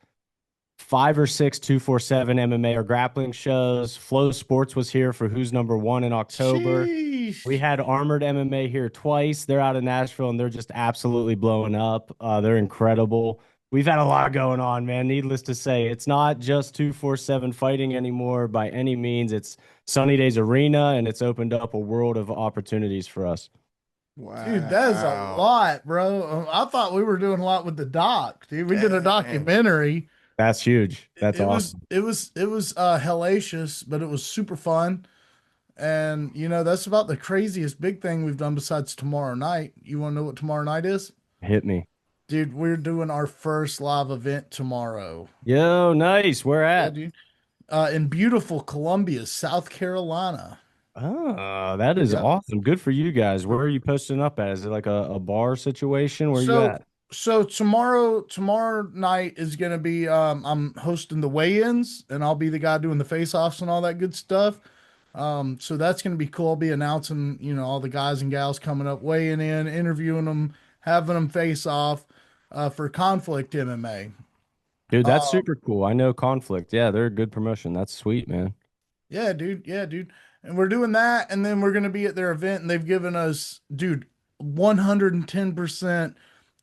5 or 6 247 MMA or grappling shows. Flow Sports was here for Who's Number One in October. Jeez. We had Armored MMA here twice. They're out of Nashville, and they're just absolutely blowing up. They're incredible. We've had a lot going on, man. Needless to say, it's not just 247 fighting anymore by any means. It's Sunny Days Arena, and it's opened up a world of opportunities for us. Wow. Dude, that is a lot, bro. I thought we were doing a lot with the doc, dude. We did a documentary. That's huge. That's awesome. It was hellacious, but it was super fun. And you know, that's about the craziest big thing we've done besides tomorrow night. You want to know what tomorrow night is? Hit me. Dude, we're doing our first live event tomorrow. Yo, nice. Where at? Yeah, dude. In beautiful Columbia, South Carolina. Oh, that is awesome. Good for you guys. Where are you posting up at? Is it like a bar situation? Where you at? So tomorrow night is gonna be I'm hosting the weigh-ins, and I'll be the guy doing the face-offs and all that good stuff. So that's gonna be cool. I'll be announcing, you know, all the guys and gals coming up, weighing in, interviewing them, having them face off for Conflict MMA. Dude, that's super cool. I know Conflict. Yeah, they're a good promotion. That's sweet, man. Yeah, dude. Yeah, dude. And we're doing that, and then we're gonna be at their event, and they've given us, dude, 110%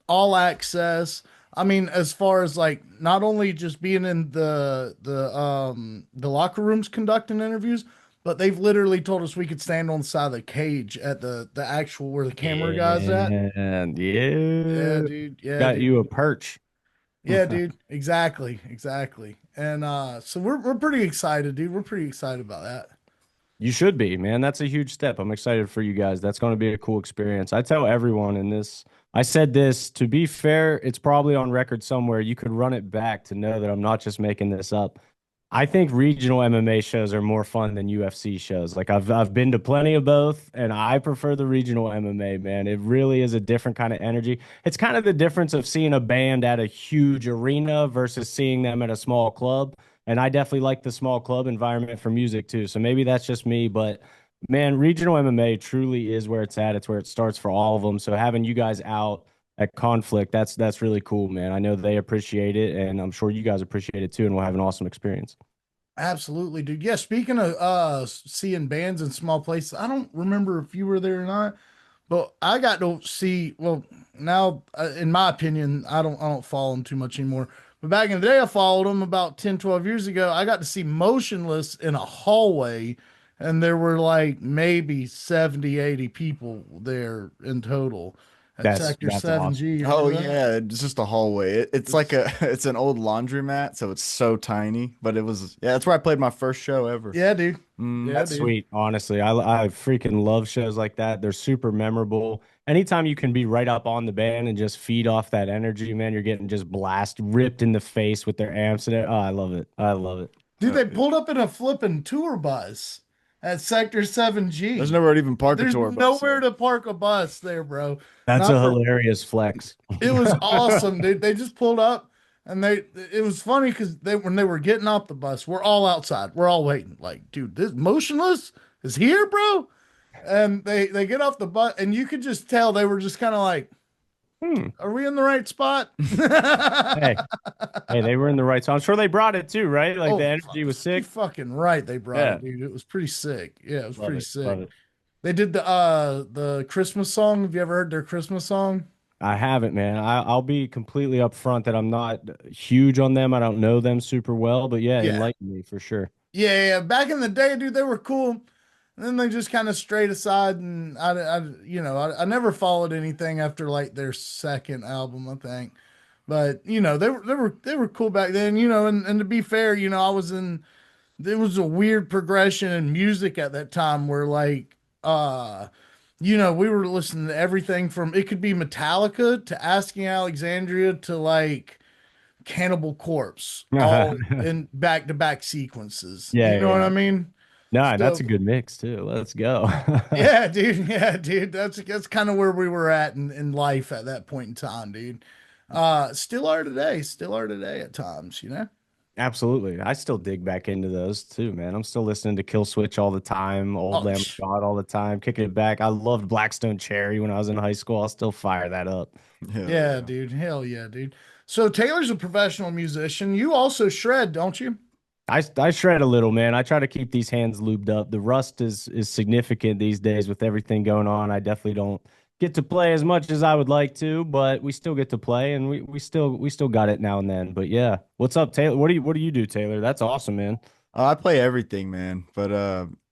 all access. I mean, as far as like not only just being in the locker rooms conducting interviews, but they've literally told us we could stand on the side of the cage at the actual where the camera guy's at. And Yeah, yeah, dude. Yeah, got dude. you a perch. Yeah, dude. Exactly. Exactly. And so we're pretty excited, dude. We're pretty excited about that. You should be, man. That's a huge step. I'm excited for you guys. That's going to be a cool experience. I tell everyone in this, I said this, to be fair, it's probably on record somewhere. You could run it back to know that I'm not just making this up. I think regional MMA shows are more fun than UFC shows. Like I've been to plenty of both, and I prefer the regional MMA, man. It really is a different kind of energy. It's kind of the difference of seeing a band at a huge arena versus seeing them at a small club. And I definitely like the small club environment for music too. So maybe that's just me, but man, regional MMA truly is where it's at. It's where it starts for all of them. So having you guys out at Conflict, that's really cool, man. I know they appreciate it, and I'm sure you guys appreciate it too, and we'll have an awesome experience. Absolutely, dude. Yeah, speaking of seeing bands in small places, I don't remember if you were there or not, but I got to see, well, now in my opinion, I don't follow them too much anymore. But back in the day I followed them about 10, 12 years ago. I got to see Motionless in a hallway, and there were like maybe 70, 80 people there in total at Sector That's awesome. 7G. Oh Remember that? yeah, it's just a hallway. It's like a it's an old laundromat, so it's so tiny. But it was yeah, that's where I played my first show ever. Yeah, dude. Mm. Yeah, That's dude. sweet. Honestly, I freaking love shows like that. They're super memorable. Anytime you can be right up on the band and just feed off that energy, man, you're getting just ripped in the face with their amps and it. Oh, I love it. I love it. Dude, they pulled up in a flipping tour bus at Sector There's 7G. nowhere to even park a There's tour bus. nowhere to park a bus there, bro. That's Not a for hilarious flex. it was awesome, dude. They just pulled up and it was funny because they when they were getting off the bus, we're all outside. We're all waiting. Like, dude, this Motionless is here, bro. And they get off the bus and you could just tell they were just kind of like, Hmm. are we in the right spot? Hey, hey, they were in the right spot. I'm sure they brought it too, right? Like Oh, the fuck, energy was you're sick. fucking right. They brought Yeah, it, dude. It was pretty sick. Yeah, it was love pretty it. Love sick. it. They did the Christmas song. Have you ever heard their Christmas song? I haven't, man. I'll be completely upfront that I'm not huge on them. I don't know them super well, but yeah, Yeah. enlighten me for sure. Yeah, yeah. Back in the day, dude, they were cool. And then they just kind of strayed aside, and I never followed anything after like their second album, I think. But they were cool back then, and to be fair, I was in there was a weird progression in music at that time where like we were listening to everything from it could be Metallica to Asking Alexandria to like Cannibal Corpse, Yeah, all in back to back sequences. yeah, You know what I yeah. mean? No, that's So a good mix too. Let's go. yeah, dude. Yeah, dude. That's kind of where we were at in life at that point in time, dude. Still are today. Still are today at times. Absolutely. I still dig back into those too, man. I'm still listening to Kill Switch all the time, Old Oh, Lamb of God all the time, kicking it back. I loved Blackstone Cherry when I was in high school. I'll still fire that up. Hell yeah, yeah. dude. Hell yeah, dude. So Taylor's a professional musician. You also shred, don't you? I shred a little, man. I try to keep these hands lubed up. The rust is significant these days with everything going on. I definitely don't get to play as much as I would like to, but we still get to play and we still got it now and then. But yeah. What's up, Taylor? What do you do, Taylor? That's awesome, man. I play everything, man. But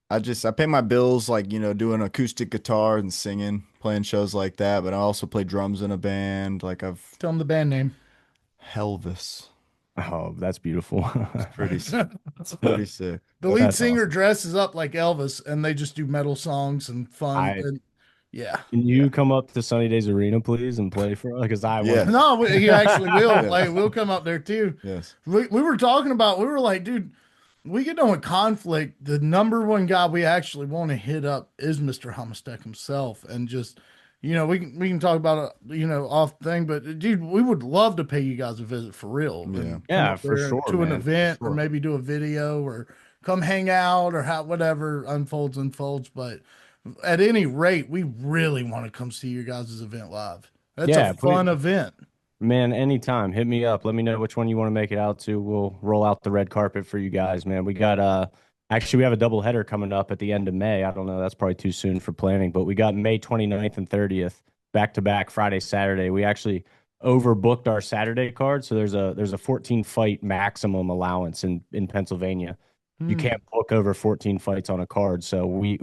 I pay my bills like, doing acoustic guitar and singing, playing shows like that. But I also play drums in a band. Like I've Tell him the band name. Elvis. Oh, that's beautiful. It's pretty it's pretty sick. The But lead That's singer awesome. dresses up like Elvis, and they just do metal songs and fun. I And yeah, Can yeah. you come up to Sunny Days Arena, please, and play for us? Because I want yeah. to. No, he actually will. Yeah. Like, we'll come up there too. Yes. We were talking about. We were like, dude, we get done with conflict. The number one guy we actually want to hit up is Mr. Homistek himself, and just we can talk about off thing, but dude, we would love to pay you guys a visit for real. Yeah. And come Yeah, up for there sure, to an man. For event, or sure. maybe do a video, or come hang out, or how whatever unfolds. But at any rate, we really want to come see your guys' event live. That's a Yeah, fun event. Man, anytime. Hit me up. Let me know which one you want to make it out to. We'll roll out the red carpet for you guys, man. We got actually we have a double header coming up at the end of May. I don't know, that's probably too soon for planning, but we got May 29th and 30th back to back Friday, Saturday. We actually overbooked our Saturday card, so there's a 14 fight maximum allowance in Pennsylvania. You Hmm. can't book over 14 fights on a card. So we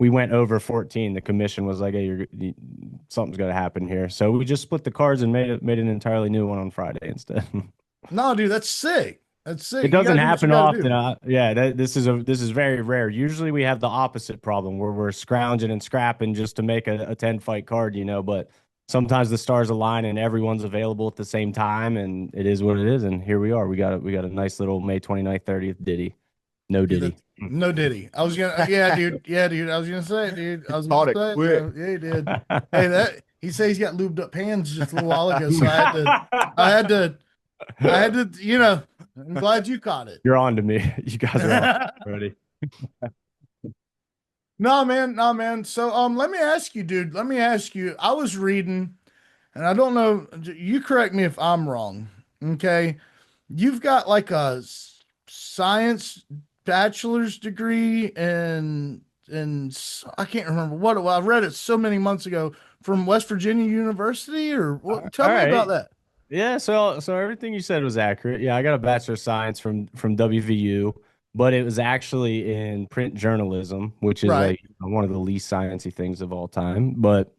we went over 14. The commission was like, "Hey, something's going to happen here." So we just split the cards and made an entirely new one on Friday instead. No, dude, that's sick. That's It sick. You doesn't gotta do what you happen gotta often. do. Yeah, this is very rare. Usually we have the opposite problem where we're scrounging and scrapping just to make a 10 fight card, but sometimes the stars align and everyone's available at the same time, and it is what it is. And here we are. We got a nice little May 29th, 30th Diddy. No Dude, that Diddy. no Diddy. I was gonna, yeah, dude, yeah, dude. I was gonna say it, dude. I was gonna Caught it say it, quick. bro. Yeah, he did. Hey, that he said he's got lubed up hands just a little while ago, so I had to, I had to, I'm glad you caught it. You're on to me. You guys are on already. No, man, no, man. So, let me ask you, dude. Let me ask you. I was reading, and I don't know. You correct me if I'm wrong. Okay, you've got like a science bachelor's degree I can't remember what it was. I read it so many months ago from West Virginia University, or what? Tell All me about right. that. Yeah, so everything you said was accurate. Yeah, I got a bachelor of science from WVU, but it was actually in print journalism, which is Right. like one of the least sciencey things of all time. But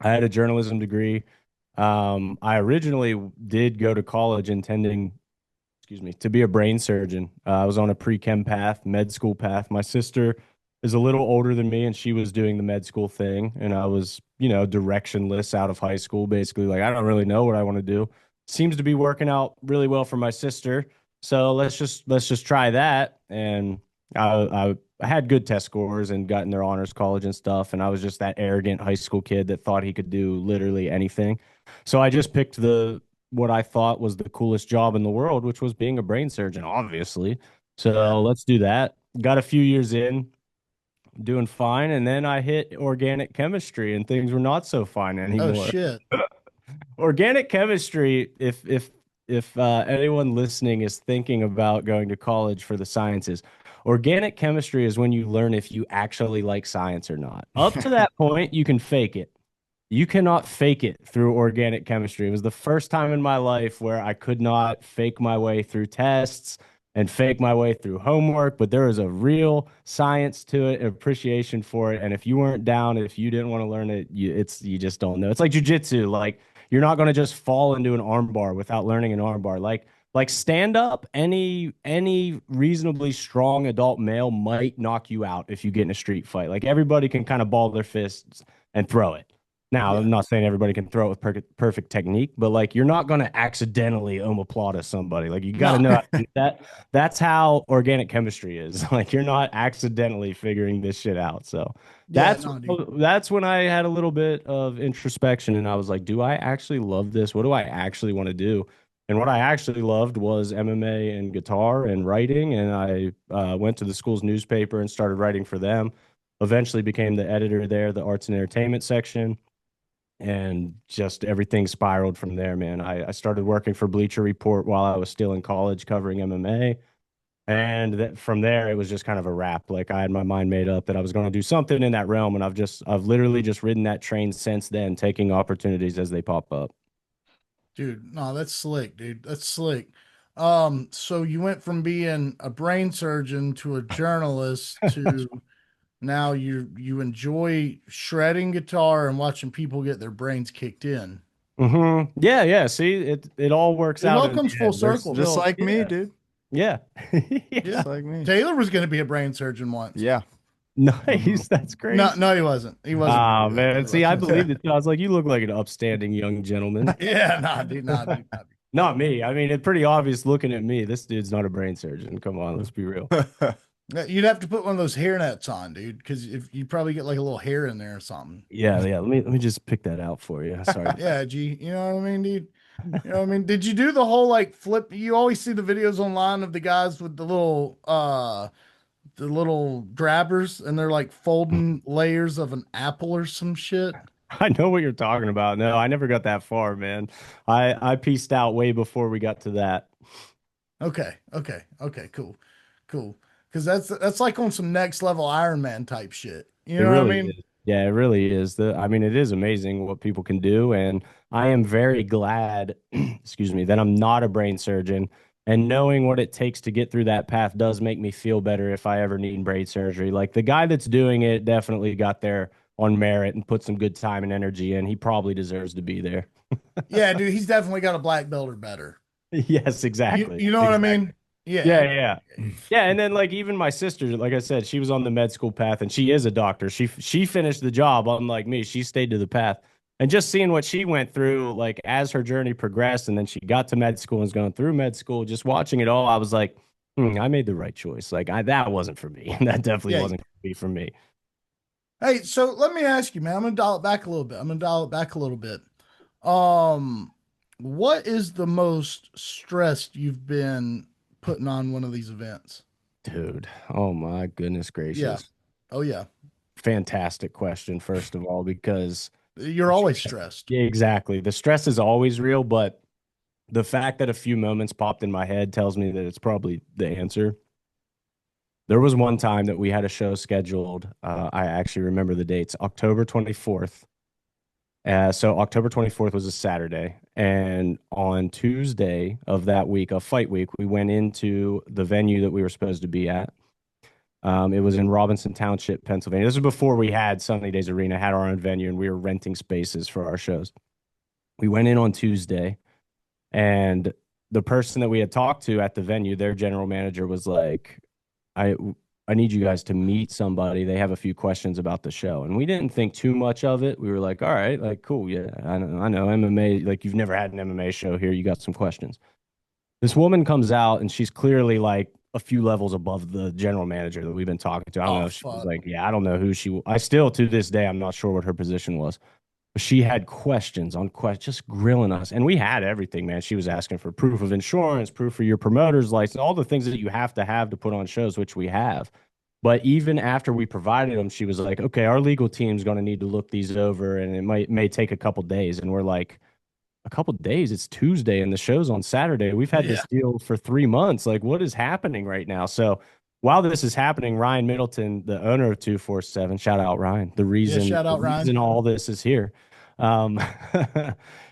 I had a journalism degree. I originally did go to college intending, excuse me, to be a brain surgeon. I was on a pre-chem path, med school path. My sister is a little older than me, and she was doing the med school thing, and I was, directionless out of high school, basically. Like, I don't really know what I want to do. Seems to be working out really well for my sister, so let's just try that. And I had good test scores and got in their honors college and stuff, and I was just that arrogant high school kid that thought he could do literally anything. So I just picked the what I thought was the coolest job in the world, which was being a brain surgeon, obviously. Yeah. So let's do that. Got a few years in, doing fine, and then I hit organic chemistry, and things were not so fine Oh anymore. shit. Organic chemistry, if anyone listening is thinking about going to college for the sciences, organic chemistry is when you learn if you actually like science or not. Up to that point, you can fake it. You cannot fake it through organic chemistry. It was the first time in my life where I could not fake my way through tests and fake my way through homework, but there was a real science to it, appreciation for it. And if you weren't down, if you didn't want to learn it, you just don't know. It's like jujitsu. Like you're not going to just fall into an armbar without learning an armbar. Like stand up, any reasonably strong adult male might knock you out if you get in a street fight. Like everybody can kind of ball their fists and throw it. Now, Yeah. I'm not saying everybody can throw it with perfect technique, but like you're not going to accidentally omoplata somebody. Like you got to No. know how to do that. That's how organic chemistry is. Like you're not accidentally figuring this shit out. So Yeah, that's no, dude. that's when I had a little bit of introspection and I was like, do I actually love this? What do I actually want to do? And what I actually loved was MMA and guitar and writing. And I went to the school's newspaper and started writing for them. Eventually became the editor there, the arts and entertainment section, and just everything spiraled from there, man. I started working for Bleacher Report while I was still in college covering MMA. And from there, it was just kind of a wrap. Like I had my mind made up that I was going to do something in that realm. And I've literally just ridden that train since then, taking opportunities as they pop up. Dude, no, that's slick, dude. That's slick. So you went from being a brain surgeon to a journalist to now you enjoy shredding guitar and watching people get their brains kicked in. Yeah, yeah. See, it all works It out all in comes the full end. There's circle, Just don't like me, yeah, dude. yeah, Yeah. yeah. Just like me. Taylor was going to be a brain surgeon once. Yeah. Nice. That's No, crazy. no, he wasn't. He wasn't going to Ah, do that, man. Taylor. I See, I can't say believed it too. I was like, you look like an upstanding young gentleman. that. Yeah, nah, dude, nah, dude, nah, dude. Not me. I mean, it's pretty obvious looking at me. This dude's not a brain surgeon. Come on, let's be real. You'd have to put one of those hair nets on, dude, because if you probably get like a little hair in there or something. Yeah, yeah. Let me just pick that out for you. Sorry. Yeah, G, you know what I mean, dude? You know what I mean? Did you do the whole like flip? You always see the videos online of the guys with the little grabbers and they're like folding layers of an apple or some shit. I know what you're talking about. No, I never got that far, man. I pieced out way before we got to that. Okay, cool. Because that's like on some next level Iron Man type shit. You It know what I really mean? is. Yeah, it really is. I mean, it is amazing what people can do, and I am very glad, excuse me, that I'm not a brain surgeon. And knowing what it takes to get through that path does make me feel better if I ever need brain surgery. Like the guy that's doing it definitely got there on merit and put some good time and energy in. He probably deserves to be there. Yeah, dude, he's definitely got a black belt or better. Yes, You exactly. you know what I Exactly. mean? Yeah. Yeah, yeah. Yeah, and then like even my sister, like I said, she was on the med school path and she is a doctor. She finished the job, unlike me. She stayed to the path. And just seeing what she went through, like as her journey progressed, and then she got to med school and was going through med school, just watching it all, I was like, I made the right choice. Like that wasn't for me. That definitely Yeah. wasn't going to be for me. Hey, so let me ask you, man. I'm gonna dial it back a little bit. I'm gonna dial it back a little bit. Um, what is the most stressed you've been putting on one of these events? Dude, oh my goodness Yeah. gracious. Oh yeah. Fantastic question, first of all, because You're always stressed. yeah, exactly. The stress is always real, but the fact that a few moments popped in my head tells me that it's probably the answer. There was one time that we had a show scheduled. I actually remember the dates, October 24th. So October 24th was a Saturday. And on Tuesday of that week, of fight week, we went into the venue that we were supposed to be at. It was in Robinson Township, Pennsylvania. This was before we had Sunny Days Arena, had our own venue, and we were renting spaces for our shows. We went in on Tuesday. And the person that we had talked to at the venue, their general manager was like, I I need you guys to meet somebody. They have a few questions about the show. And we didn't think too much of it. We were like, all right, like cool, yeah. I know MMA, like you've never had an MMA show here. You got some questions. This woman comes out and she's clearly like a few levels above the general manager that we've been talking to. I don't Oh know if she was fuck. like, yeah, I don't know who she I still to this day I'm not sure what her position was. She had questions on questions, just grilling us. And we had everything, man. She was asking for proof of insurance, proof for your promoter's license, all the things that you have to put on shows, which we have. But even after we provided them, she was like, okay, our legal team's going to need to look these over and it may take a couple days. And we're like, a couple days? It's Tuesday and the show's on Saturday. We've had Yeah. this deal for 3 months. Like, what is happening right now? So while this is happening, Ryan Middleton, the owner of 247, shout out Ryan, the Yeah. reason Shout the out Ryan. reason all this is here. Um,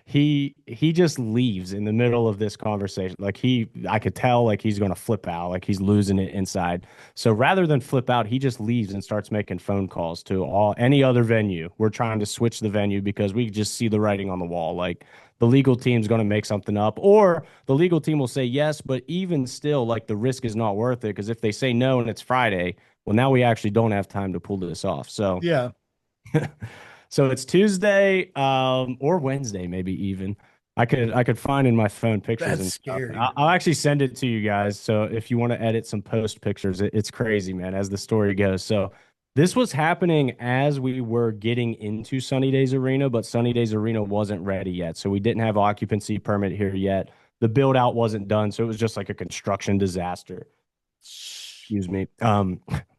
he just leaves in the middle of this conversation. Like I could tell like he's gonna flip out, like he's losing it inside. So rather than flip out, he just leaves and starts making phone calls to any other venue. We're trying to switch the venue because we just see the writing on the wall. Like the legal team's going to make something up, or the legal team will say yes, but even still, like the risk is not worth it because if they say no and it's Friday, well, now we actually don't have time to pull this off. So, Yeah. so it's Tuesday, or Wednesday, maybe even. I could find in my phone pictures That's and stuff. scary. I'll actually send it to you guys. So if you want to edit some post pictures, it's crazy, man, as the story goes. So this was happening as we were getting into Sunny Days Arena, but Sunny Days Arena wasn't ready yet. So we didn't have occupancy permit here yet. The build out wasn't done. So it was just like a construction disaster. Excuse me.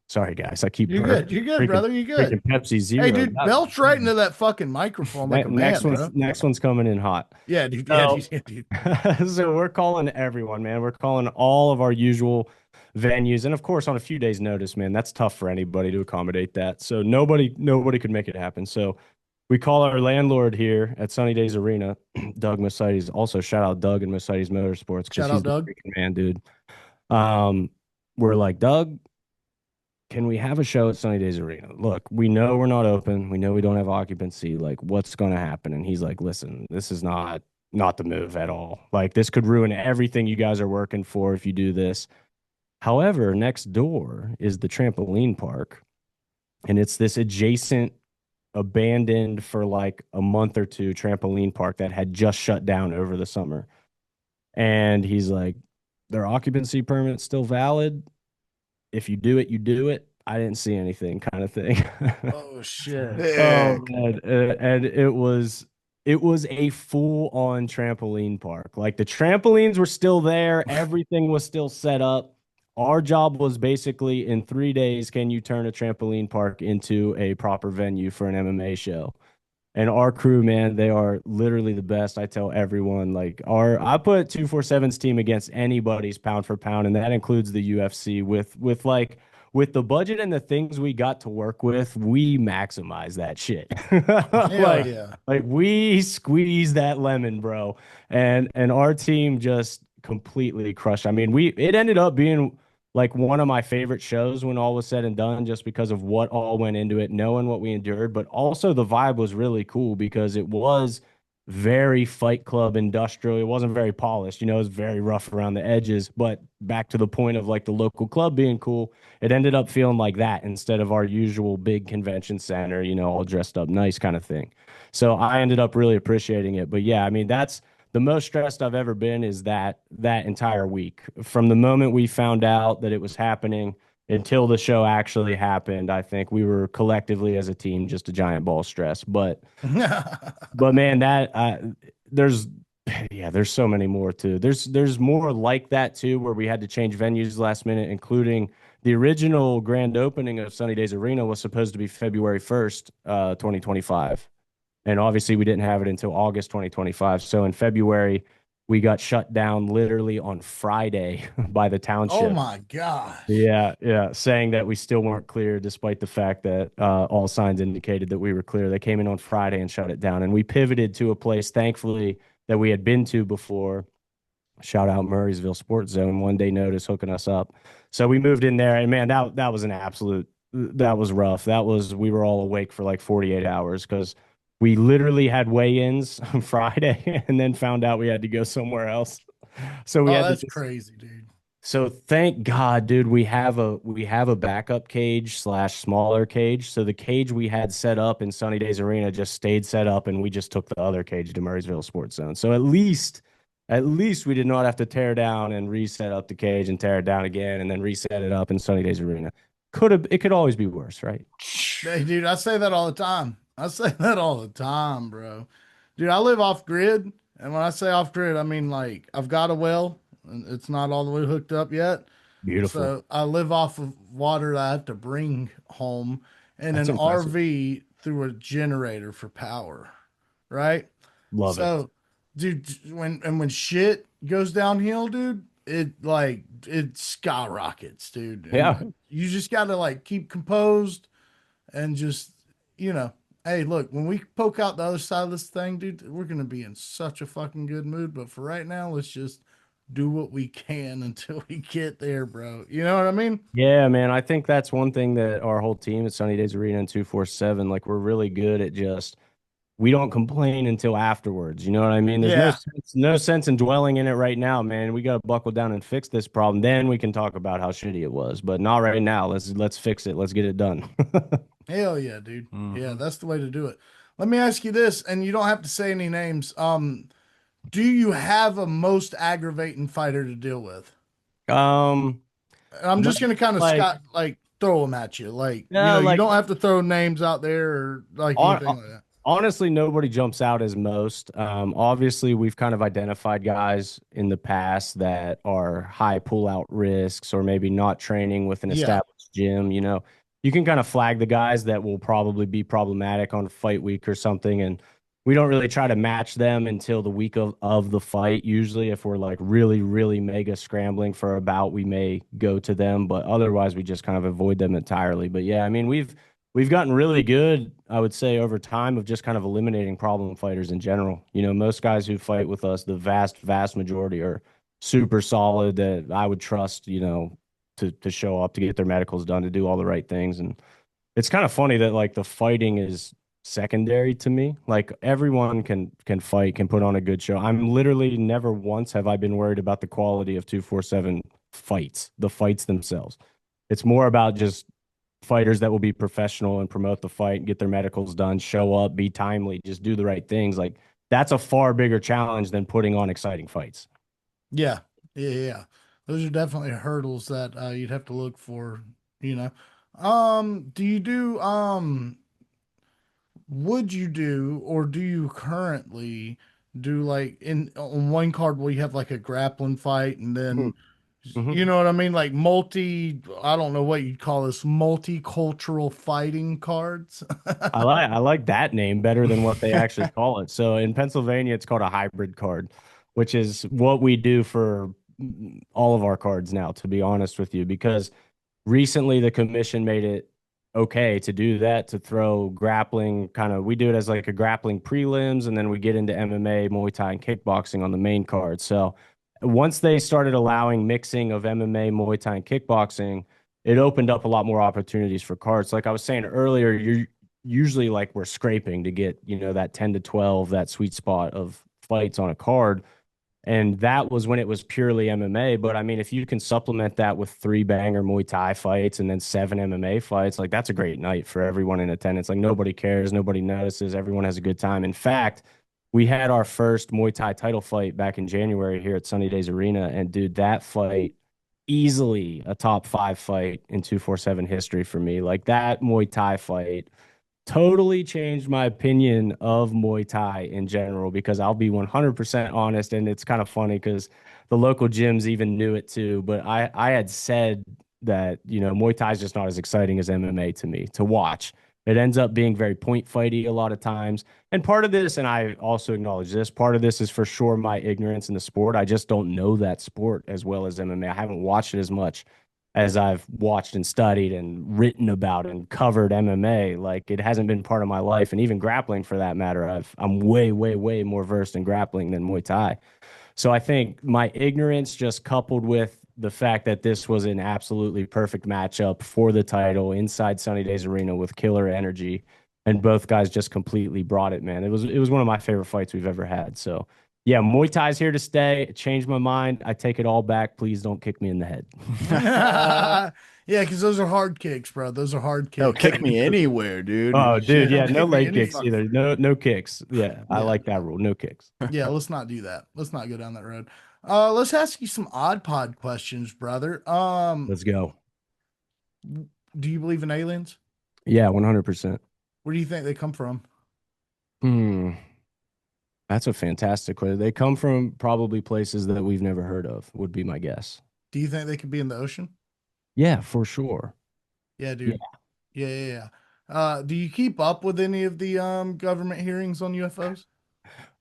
Sorry guys. I keep You're good. You're good, freaking brother. You're good. freaking Pepsi Hey, Zero. dude, belch right into that fucking microphone like a Next man, one's bro. next one's coming in hot. Yeah, dude. Yeah, So, dude. Yeah, dude. so we're calling everyone, man. We're calling all of our usual venues, and of course, on a few days' notice, man. That's tough for anybody to accommodate that. So nobody could make it happen. So we call our landlord here at Sunny Days Arena, Doug Mercedes. Also, shout out Doug and Mercedes Motorsports because Shout he's out, the Doug. freaking man, dude. Um, we're like, Doug, can we have a show at Sunny Days Arena? Look, we know we're not open. We know we don't have occupancy. Like, what's going to happen? And he's like, listen, this is not the move at all. Like, this could ruin everything you guys are working for if you do this. However, next door is the trampoline park, and it's this adjacent, abandoned for like a month or two trampoline park that had just shut down over the summer. And he's like, their occupancy permit's still valid. If you do it, you do it. I didn't see anything, kind of thing. Oh shit. Oh Heck. man, and it was a full on trampoline park. Like the trampolines were still there, everything was still set up. Our job was basically in 3 days, can you turn a trampoline park into a proper venue for an MMA show? And our crew, man, they are literally the best. I tell everyone, like I put 247's team against anybody's pound for pound, and that includes the UFC with the budget and the things we got to work with, we maximize that shit. Hell like yeah. like we squeeze that lemon, bro. And our team just completely crushed. I mean, we it ended up being like one of my favorite shows when all was said and done, just because of what all went into it, knowing what we endured, but also the vibe was really cool because it was very Fight Club industrial. It wasn't very polished, it was very rough around the edges. But back to the point of like the local club being cool, it ended up feeling like that instead of our usual big convention center, all dressed up nice kind of thing. So I ended up really appreciating it. But yeah, I mean, that's the most stressed I've ever been is that entire week. From the moment we found out that it was happening until the show actually happened, I think we were collectively as a team just a giant ball stress. But man, there's there's so many more too. There's more like that too, where we had to change venues last minute, including the original grand opening of Sunny Days Arena was supposed to be February 1st, 2025. And obviously, we didn't have it until August 2025. So in February, we got shut down literally on Friday by the Oh township. my gosh. Yeah, yeah, saying that we still weren't clear, despite the fact that all signs indicated that we were clear. They came in on Friday and shut it down. And we pivoted to a place, thankfully, that we had been to before. Shout out Murraysville Sports Zone, one day notice hooking us up. So we moved in there, and man, that was an absolute that was rough. We were all awake for like 48 hours because we literally had weigh-ins on Friday and then found out we had to go somewhere else. So we Oh, had to that's just crazy, dude. so thank God, dude, we have a backup cage slash smaller cage. So the cage we had set up in Sunny Days Arena just stayed set up, and we just took the other cage to Murraysville Sports Zone. So at least we did not have to tear down and reset up the cage and tear it down again and then reset it up in Sunny Days Arena. It could always be worse, right? Hey, dude, I say that all the time. I say that all the time, bro. Dude, I live off grid. And when I say off grid, I mean like I've got a well and it's not all the way hooked up yet. Beautiful. So I live off of water that I have to bring home in That's an impressive. RV through a generator for power. Right? Love it. So, dude, when shit goes downhill, dude, it skyrockets, dude. Yeah. And you just gotta like keep composed and just you know, hey, look, when we poke out the other side of this thing, dude, we're gonna be in such a fucking good mood. But for right now, let's just do what we can until we get there, bro. You know what I mean? Yeah, man. I think that's one thing that our whole team at Sunny Days Arena and 247, like we're really good at just we don't complain until afterwards. You know what I mean? There's Yeah. no sense in dwelling in it right now, man. We got to buckle down and fix this problem. Then we can talk about how shitty it was, but not right now. Let's fix it. Let's get it done. Hell yeah, dude. Yeah, Hmm. that's the way to do it. Let me ask you this, and you don't have to say any names. Do you have a most aggravating fighter to deal with? um, And I'm no, just gonna kind of like Scott like throw them at you. Like, no, you like don't have to throw names out there or like anything on, like that. honestly, nobody jumps out as most. Obviously, we've kind of identified guys in the past that are high pull-out risks or maybe not training with an Yeah. established gym. You can kind of flag the guys that will probably be problematic on fight week or something, and we don't really try to match them until the week of the fight. Usually, if we're like really, really mega scrambling for a bout, we may go to them, but otherwise, we just kind of avoid them entirely. But yeah, I mean, we've gotten really good, I would say, over time of just kind of eliminating problem fighters in general. Most guys who fight with us, the vast, vast majority are super solid that I would trust, to show up, to get their medicals done, to do all the right things. And it's kind of funny that like the fighting is secondary to me. Like everyone can fight, can put on a good show. I'm literally never once have I been worried about the quality of 247 fights, the fights themselves. It's more about just fighters that will be professional and promote the fight, get their medicals done, show up, be timely, just do the right things. Like that's a far bigger challenge than putting on exciting fights. Yeah. Yeah. Yeah. Those are definitely hurdles that you'd have to look for, you know. Do you do would you do or do you currently do like in on one card where you have like a grappling fight and Hmm. then Mhm. You know what I mean? Like I don't know what you'd call this, multicultural fighting cards. I like that name better than what they actually call it. So in Pennsylvania, it's called a hybrid card, which is what we do for all of our cards now, to be honest with you, because recently the commission made it okay to do that, to throw grappling kind of, we do it as like a grappling prelims, and then we get into MMA, Muay Thai, and kickboxing on the main card. So once they started allowing mixing of MMA, Muay Thai, and kickboxing, it opened up a lot more opportunities for cards. Like I was saying earlier, you're usually like we're scraping to get, that 10 to 12, that sweet spot of fights on a card. And that was when it was purely MMA. But I mean, if you can supplement that with 3 banger Muay Thai fights and then 7 MMA fights, like that's a great night for everyone in attendance. Like nobody cares, nobody notices, everyone has a good time. In fact, we had our first Muay Thai title fight back in January here at Sunny Days Arena. And dude, that fight easily a top 5 fight in 247 history for me. Like that Muay Thai fight totally changed my opinion of Muay Thai in general, because I'll be 100% honest. And it's kind of funny because the local gyms even knew it too. But I had said that, Muay Thai is just not as exciting as MMA to me to watch. It ends up being very point fighty a lot of times. And part of this, and I also acknowledge this, part of this is for sure my ignorance in the sport. I just don't know that sport as well as MMA. I haven't watched it as much as I've watched and studied and written about and covered MMA. Like it hasn't been part of my life, and even grappling for that matter. I'm way, way, way more versed in grappling than Muay Thai. So I think my ignorance, just coupled with the fact that this was an absolutely perfect matchup for the title inside Sunny Days Arena with killer energy, and both guys just completely brought it, man. It was one of my favorite fights we've ever had. So yeah, Muay Thai's here to stay. It changed my mind. I take it all back. Please don't kick me in the head. Yeah, because those are hard kicks, bro. Those are hard No, kicks. kick me anywhere, dude. Oh, dude, yeah, no Kick me leg any kicks fuck. either. No kicks. Yeah, I Yeah, like that rule. No kicks. yeah. Let's not do that. Let's not go down that road. Let's ask you some odd pod questions, brother. Let's go. Do you believe in aliens? Yeah, 100%. Where do you think they come from? Hmm. That's a fantastic question. They come from probably places that we've never heard of, would be my guess. Do you think they could be in the ocean? Yeah, for sure. Yeah, Yeah. dude. Yeah, yeah, yeah. Do you keep up with any of the government hearings on UFOs?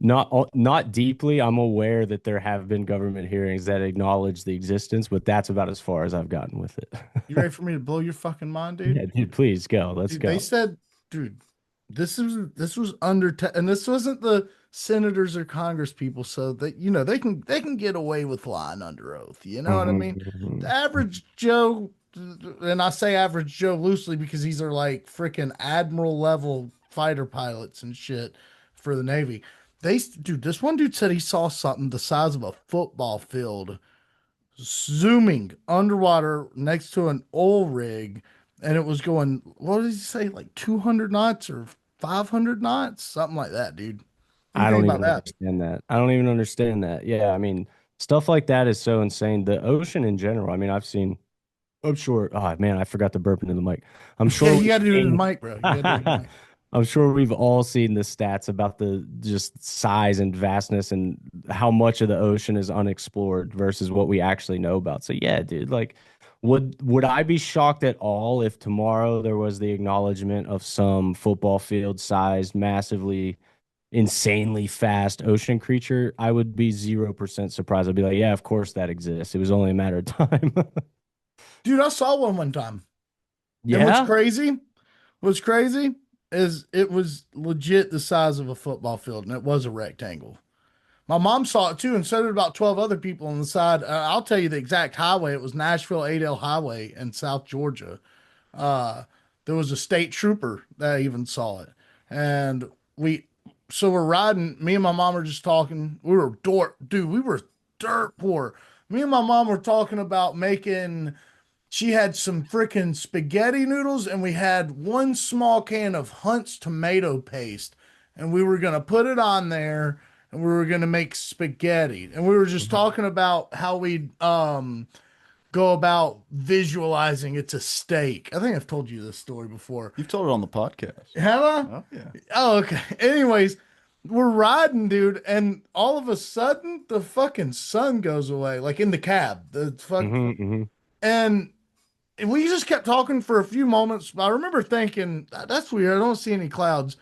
Not deeply. I'm aware that there have been government hearings that acknowledge the existence, but that's about as far as I've gotten with it. You ready for me to blow your fucking mind, dude? Yeah, dude, please go. Let's Dude, they go. said, dude, this was under and this wasn't the senators or congress people, so that they can get away with lying under oath. You know what I mean? The Mhm. average Joe, and I say average Joe loosely because these are like freaking admiral level fighter pilots and shit for the Navy. Dude, this one dude said he saw something the size of a football field zooming underwater next to an oil rig, and it was going, what did he say, like 200 knots or 500 knots, something like that, dude. What do you I think don't about even that? understand that. I don't even understand that. Yeah, I mean, stuff like that is so insane. The ocean in general. I mean, I'm sure. Oh man, I forgot to burp into the mic. I'm Yeah, sure you we've got to do it in the seen. mic, bro. You got to do it in the mic. I'm sure we've all seen the stats about the just size and vastness and how much of the ocean is unexplored versus what we actually know about. So yeah, dude, like would I be shocked at all if tomorrow there was the acknowledgement of some football field sized, massively, insanely fast ocean creature? I would be 0% surprised. I'd be like, yeah, of course that exists. It was only a matter of time. Dude, I saw one time. And Yeah. what's crazy is it was legit the size of a football field, and it was a rectangle. My mom saw it too, and so did about 12 other people on the side. I'll tell you the exact highway. It was Nashville Adel Highway in South Georgia. Uh, there was a state trooper that even saw it. And we, so we're riding. Me and my mom are just talking. We were dirt poor. Me and my mom were talking about making, she had some freaking spaghetti noodles, and we had one small can of Hunt's tomato paste. And we were going to put it on there, and we were going to make spaghetti. And we were just talking about how we go about visualizing it's a steak. I think I've told you this story before. You've told it on the podcast. Have I? Oh yeah. Oh, okay. Anyways, we're riding, dude, and all of a sudden the fucking sun goes away, like in the cab. The fuck, Hmm. and we just kept talking for a few moments. I remember thinking, That's weird. I don't see any clouds."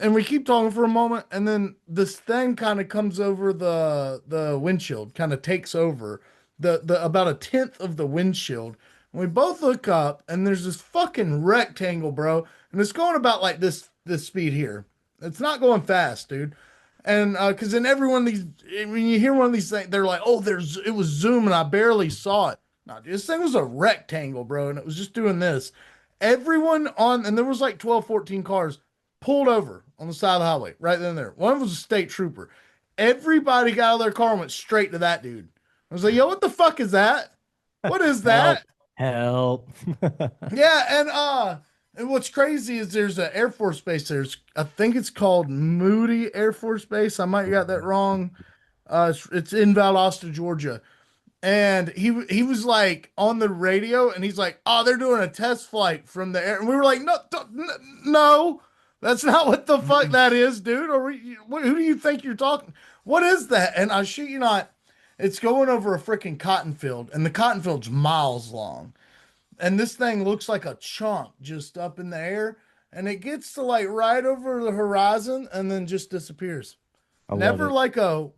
And we keep talking for a moment, and then this thing kind of comes over the windshield, kind of takes over the about a tenth of the windshield. And we both look up, and there's this fucking rectangle, bro, and it's going about like this speed here. It's not going fast, dude. And because in every one of these, when you hear one of these things, they're like, "Oh, it was zooming. I barely saw it." No, dude, this thing was a rectangle, bro, and it was just doing this. Everyone on, and there was like 12, 14 cars pulled over on the side of the highway right then and there. One was a state trooper. Everybody got out of their car and went straight to that dude. I was like, "Yo, what the fuck is that? What is Help, that?" help. Yeah, and what's crazy is there's an Air Force base. I think it's called Moody Air Force Base. I might have got that wrong. It's in Valdosta, Georgia. And he was like on the radio, and he's like, "Oh, they're doing a test flight from the air," and we were like, "No, no, that's not what the fuck that is, dude. Or who do you think you're talking? What is that?" And I shit you not, it's going over a freaking cotton field, and the cotton field's miles long, and this thing looks like a chunk just up in the air, and it gets to like right over the horizon, and then just disappears. I love Never it. like a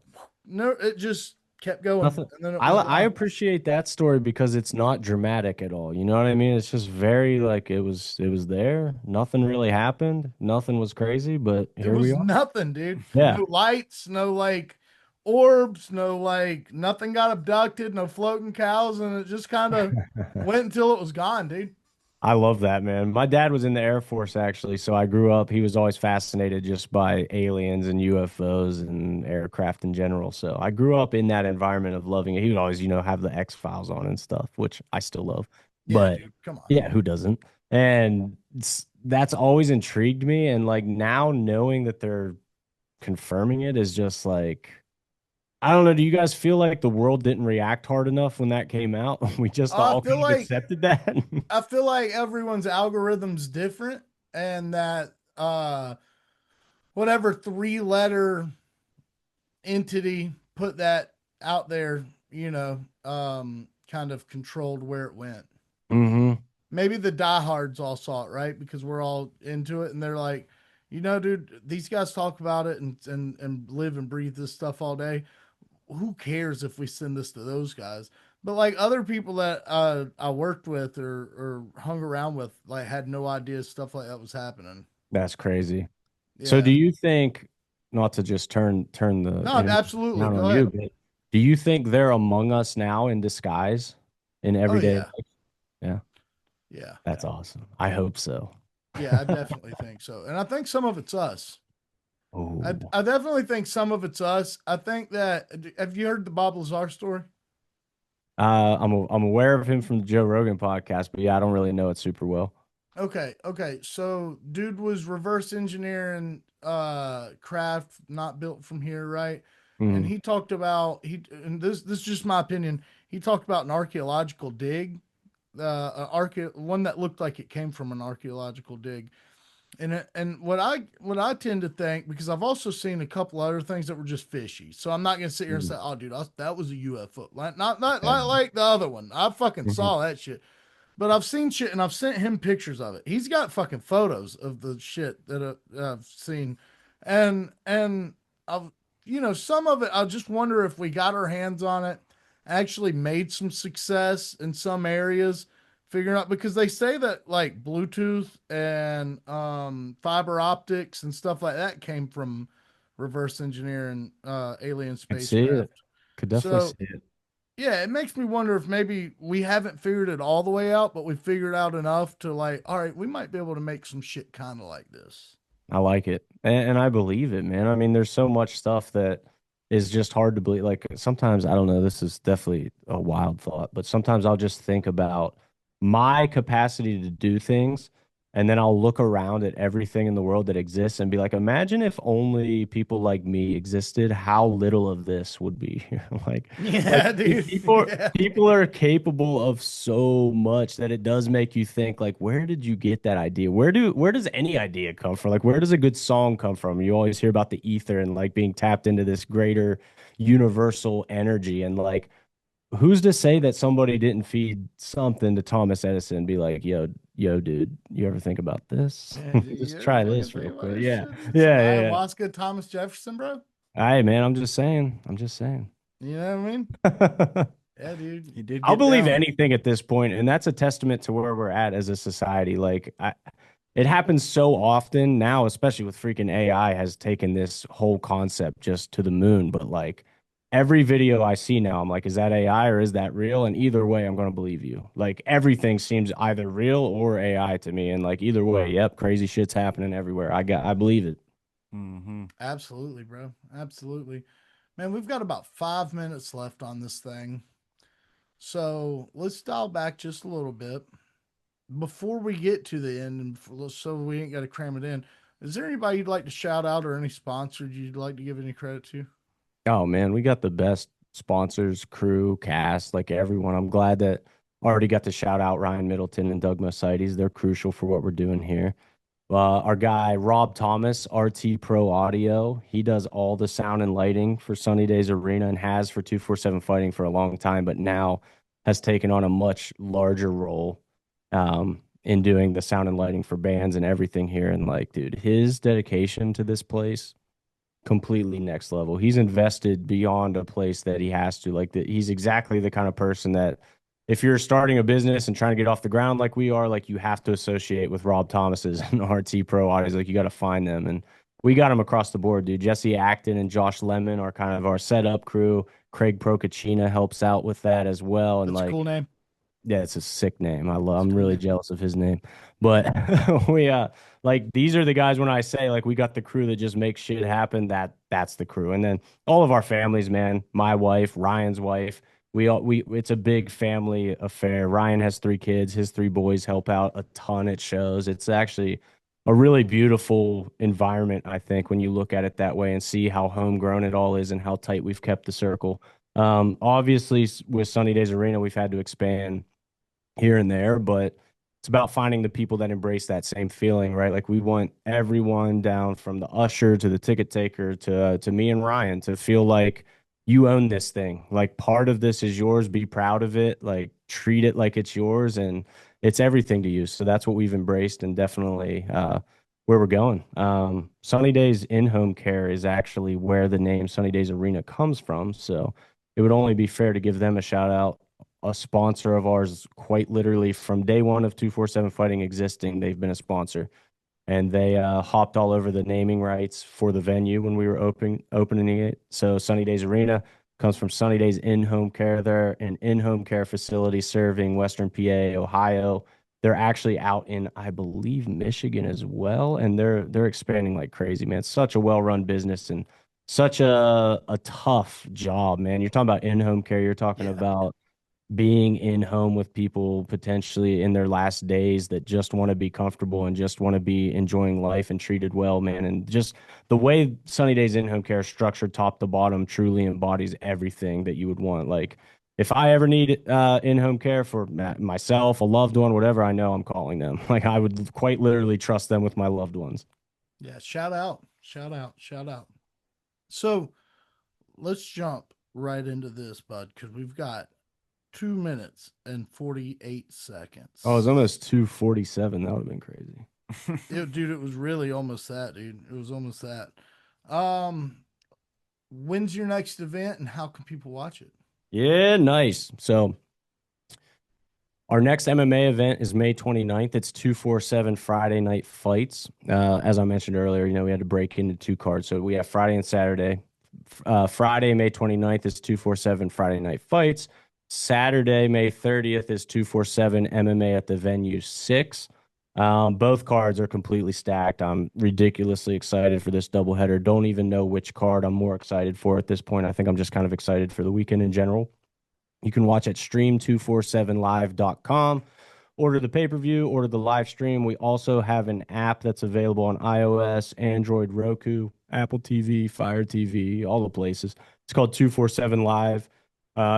no, it just kept going, Nothing. and then it I was I gone. appreciate that story because it's not dramatic at all. You know what I mean? It's just very like it was there. Nothing really happened. Nothing was crazy, but It here we was are. nothing, dude. Yeah. No lights, no like orbs, no like nothing got abducted, no floating cows, and it just kind of went until it was gone, dude. I love that, man. My dad was in the Air Force actually, so I grew up, he was always fascinated just by aliens and UFOs and aircraft in general. So I grew up in that environment of loving it. He would always, have the X-Files on and stuff, which I still love. Yeah, But dude. Come on. yeah, who doesn't? And that's always intrigued me. And like now knowing that they're confirming it is just like, I don't know. Do you guys feel like the world didn't react hard enough when that came out? We just I all feel kind of like accepted that. I feel like everyone's algorithm's different, and that whatever three-letter entity put that out there, kind of controlled where it went. Hmm. Maybe the diehards all saw it, right? Because we're all into it, and they're like, dude, these guys talk about it and live and breathe this stuff all day. Who cares if we send this to those guys? But like other people that I worked with or hung around with, like had no idea stuff like that was happening. That's crazy. So do Yeah. you think, not to just turn the No, interview absolutely. down Go on you, ahead. but do you think they're among us now in disguise in Oh everyday yeah. life? Yeah, Yeah. that's awesome. I hope so. Yeah, I definitely think so. And I think some of it's us. Oh, I definitely think some of it's us. I think that have you heard the Bob Lazar story? I'm aware of him from the Joe Rogan podcast, but yeah, I don't really know it super well. Okay. So dude was reverse engineering craft not built from here, right? And Hmm. he talked about and this is just my opinion. He talked about an archaeological dig, one that looked like it came from an archaeological dig. And what I tend to think, because I've also seen a couple other things that were just fishy. So I'm not gonna sit here and say, "Oh, dude, that was a UFO." Like the other one. I fucking Hmm. saw that shit. But I've seen shit, and I've sent him pictures of it. He's got fucking photos of the shit that I've seen, and I've some of it. I just wonder if we got our hands on it, actually made some success in some areas, figuring out, because they say that like Bluetooth and fiber optics and stuff like that came from reverse engineering alien Could see it. spacecraft. Could definitely So see it. yeah, it makes me wonder if maybe we haven't figured it all the way out, but we figured out enough to like, all right, we might be able to make some shit kind of like this. I like it. And I believe it, man. I mean, there's so much stuff that is just hard to believe. Like sometimes, I don't know, this is definitely a wild thought, but sometimes I'll just think about my capacity to do things And then I'll look around at everything in the world that exists and be like, imagine if only people like me existed, how little of this would be here. Like Yeah, dude. people Yeah. people are capable of so much that it does make you think like, where did you get that idea? Where does any idea come from? Like, where does a good song come from? You always hear about the ether and like being tapped into this greater universal energy. And like, who's to say that somebody didn't feed something to Thomas Edison and be like, yo, dude, you ever think about this? Yeah, dude, Just you ever try fucking this think real about quick. this Yeah. shit, dude? Some Yeah. Yeah. Yeah. ayahuasca, Thomas Jefferson, bro. All right, man. I'm just saying. I'm just saying. You know what I mean? Yeah, dude. He did I'll get believe down. anything at this point, and that's a testament to where we're at as a society. It happens so often now, especially with freaking AI has taken this whole concept just to the moon. But like every video I see now, I'm like, is that AI or is that real? And either way, I'm going to believe you. Like everything seems either real or AI to me. And like either way, yep, crazy shit's happening everywhere. I believe it. Mm-hmm. Absolutely, bro. Absolutely. Man, we've got about 5 minutes left on this thing. So let's dial back just a little bit before we get to the end, and so we ain't got to cram it in. Is there anybody you'd like to shout out or any sponsors you'd like to give any credit to? Oh man, we got the best sponsors, crew, cast, like everyone. I'm glad that already got to shout out Ryan Middleton and Doug Mercedes. They're crucial for what we're doing here. Our guy Rob Thomas, RT Pro Audio, he does all the sound and lighting for Sunny Days Arena and has for 247 Fighting for a long time, but now has taken on a much larger role in doing the sound and lighting for bands and everything here. And like, dude, his dedication to this place completely next level. He's invested beyond a place that he has to. Like that, he's exactly the kind of person that if you're starting a business and trying to get off the ground like we are, like you have to associate with Rob Thomas's and RT Pro Audios. Like you got to find them, and we got them across the board, dude. Jesse Acton and Josh Lemon are kind of our setup crew. Craig Procacina helps out with that as well, and That's a like cool name. yeah, it's a sick name. That's a I'm cool really name. jealous of his name. But we like these are the guys when I say like we got the crew that just makes shit happen, that's the crew. And then all of our families, man, my wife, Ryan's wife, we it's a big family affair. Ryan has 3 kids, his 3 boys help out a ton at shows. It's actually a really beautiful environment, I think, when you look at it that way and see how homegrown it all is and how tight we've kept the circle. Obviously with Sunny Days Arena, we've had to expand here and there, but it's about finding the people that embrace that same feeling, right? Like we want everyone down from the usher to the ticket taker to me and Ryan to feel like you own this thing. Like part of this is yours, be proud of it, like treat it like it's yours and it's everything to you. So that's what we've embraced and definitely where we're going. Sunny Days in-home care is actually where the name Sunny Days Arena comes from. So it would only be fair to give them a shout out, a sponsor of ours quite literally from day one of 247 Fighting existing. They've been a sponsor and they hopped all over the naming rights for the venue when we were opening it. So Sunny Days Arena comes from Sunny Days in-home care. They're an in-home care facility serving Western PA, Ohio. They're actually out in, I believe, Michigan as well, and they're expanding like crazy, man. It's such a well-run business and such a tough job, man. You're talking about in-home care. You're talking Yeah. about being in home with people potentially in their last days that just want to be comfortable and just want to be enjoying life and treated well, man. And just the way Sunny Days in home care is structured top to bottom truly embodies everything that you would want. Like if I ever need in home care for myself, a loved one, whatever, I know I'm calling them. Like I would quite literally trust them with my loved ones. Yeah. Shout out. Shout out. Shout out. So let's jump right into this, bud, because we've got 2 minutes and 48 seconds. Oh, it was almost 2:47. That would have been crazy. Dude, it was really almost that, dude. It was almost that. Um, when's your next event and how can people watch it? Yeah, nice. So our next MMA event is May 29th. It's 247 Friday night fights. As I mentioned earlier, we had to break into 2 cards. So we have Friday and Saturday. Friday, May 29th is 247 Friday night fights. Saturday, May 30th is 247 MMA at the venue 6. Both cards are completely stacked. I'm ridiculously excited for this doubleheader. Don't even know which card I'm more excited for at this point. I think I'm just kind of excited for the weekend in general. You can watch at stream247live.com order the pay-per-view, order the live stream. We also have an app that's available on iOS, Android, Roku, Apple TV, Fire TV, all the places. It's called 247 Live.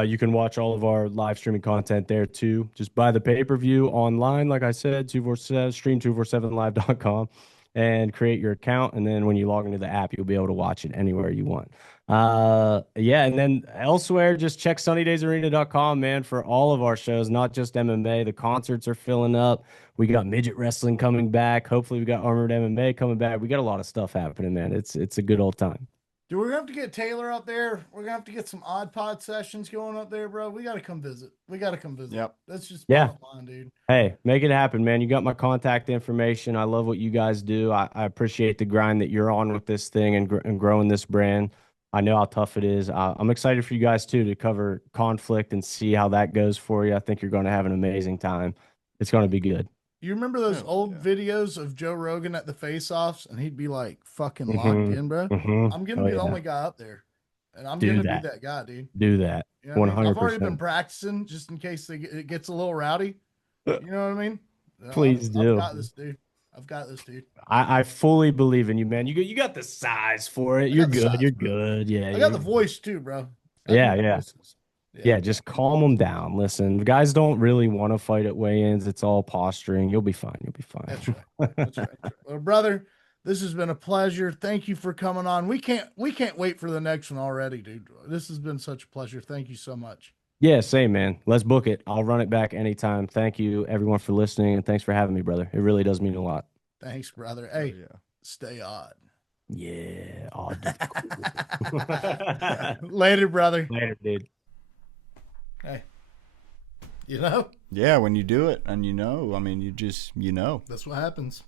You can watch all of our live streaming content there too. Just buy the pay-per-view online, like I said, 247 stream247live.com and create your account. And then when you log into the app, you'll be able to watch it anywhere you want. Yeah, and then elsewhere, just check sunnydaysarena.com, man, for all of our shows, not just MMA. The concerts are filling up. We got midget wrestling coming back. Hopefully we got armored MMA coming back. We got a lot of stuff happening, man. It's a good old time. Dude, we're going to have to get Taylor up there. We're going to have to get some odd pod sessions going up there, bro. We got to come visit. Yep. That's just Yeah. fun, dude. Hey, make it happen, man. You got my contact information. I love what you guys do. I appreciate the grind that you're on with this thing and growing this brand. I know how tough it is. I'm excited for you guys, too, to cover conflict and see how that goes for you. I think you're going to have an amazing time. It's going to be good. You remember those old videos of Joe Rogan at the face-offs, and he'd be like fucking locked in, bro? I'm gonna be the only guy up there, and I'm gonna be that guy, dude. Do that. You know 100%. I've already been practicing just in case it gets a little rowdy. You know what I mean? Please do. I've got this, dude. I've got this, dude. I fully believe in you, man. You got the size for it. You're good. You're good. Yeah. I got the voice too, bro. Yeah. Yeah, just calm them down. Listen, the guys don't really want to fight at weigh-ins. It's all posturing. You'll be fine. You'll be fine. That's right. That's right. Well, brother, this has been a pleasure. Thank you for coming on. We can't wait for the next one already, dude. This has been such a pleasure. Thank you so much. Yeah, same, man. Let's book it. I'll run it back anytime. Thank you, everyone, for listening, and thanks for having me, brother. It really does mean a lot. Thanks, brother. Hey, stay odd. Yeah, odd. Later, brother. Later, dude. Hey, you know? Yeah, when you do it and I mean, you know. That's what happens.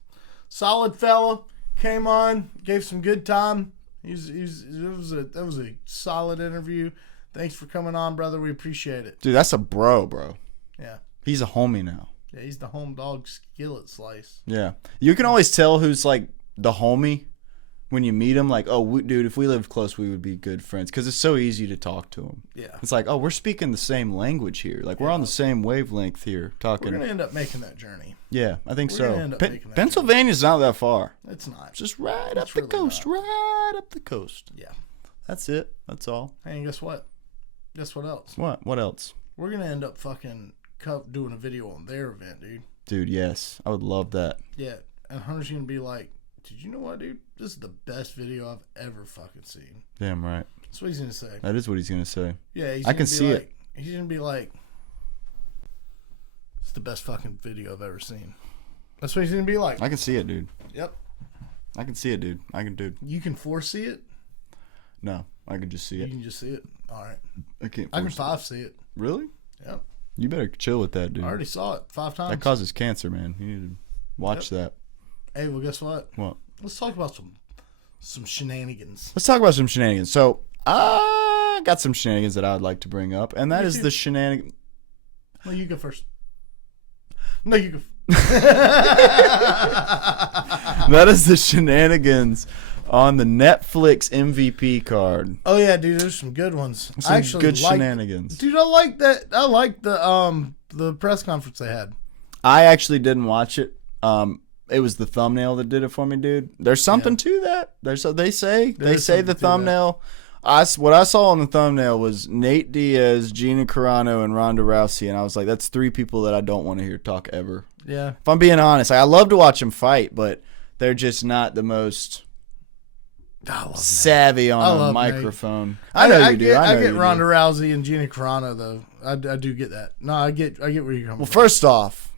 Solid fella. Came on, gave some good time. That was a solid interview. Thanks for coming on, brother. We appreciate it. Dude, that's a bro. Yeah. He's a homie now. Yeah, he's the home dog skillet slice. Yeah. You can always tell who's like the homie when you meet him. Like, dude, if we lived close, we would be good friends. Because it's so easy to talk to him. Yeah. It's like, we're speaking the same language here. Like, we're on the same wavelength here talking. We're going to end up making that journey. Yeah, I think so. Making Pennsylvania's not that far. It's not. It's just right up the coast. Right up the coast. Yeah. That's it. That's all. Hey, and guess what? Guess what else? What else? We're going to end up fucking doing a video on their event, dude. Dude, yes. I would love that. Yeah. And Hunter's going to be like, did you know what, dude? This is the best video I've ever fucking seen. Damn right. That's what he's going to say. That is what he's going to say. Yeah, I can see it. He's going to be like, it's the best fucking video I've ever seen. That's what he's going to be like. I can see it, dude. Yep. I can see it, dude. Dude. You can foresee it? No, I can just see it. You can just see it? All right. I can't. I can 5-see it. Really? Yep. You better chill with that, dude. I already saw it 5 times. That causes cancer, man. You need to watch that. Hey, well, guess what? What? Let's talk about some shenanigans. Let's talk about some shenanigans. So, I got some shenanigans that I would like to bring up, and that is the shenanigan. No, you go first. No, you go. That is the shenanigans on the Netflix MVP card. Oh yeah, dude, there's some good ones. Some good shenanigans. Dude, I like that. I like the press conference they had. I actually didn't watch it. It was the thumbnail that did it for me, dude. There's something to that. They say the thumbnail. What I saw on the thumbnail was Nate Diaz, Gina Carano, and Ronda Rousey, and I was like, that's 3 people that I don't want to hear talk ever. Yeah. If I'm being honest, I love to watch them fight, but they're just not the most savvy on a microphone. I know you do. I get Ronda Rousey and Gina Carano though. I do get that. No, I get where you're coming from. Well, first off,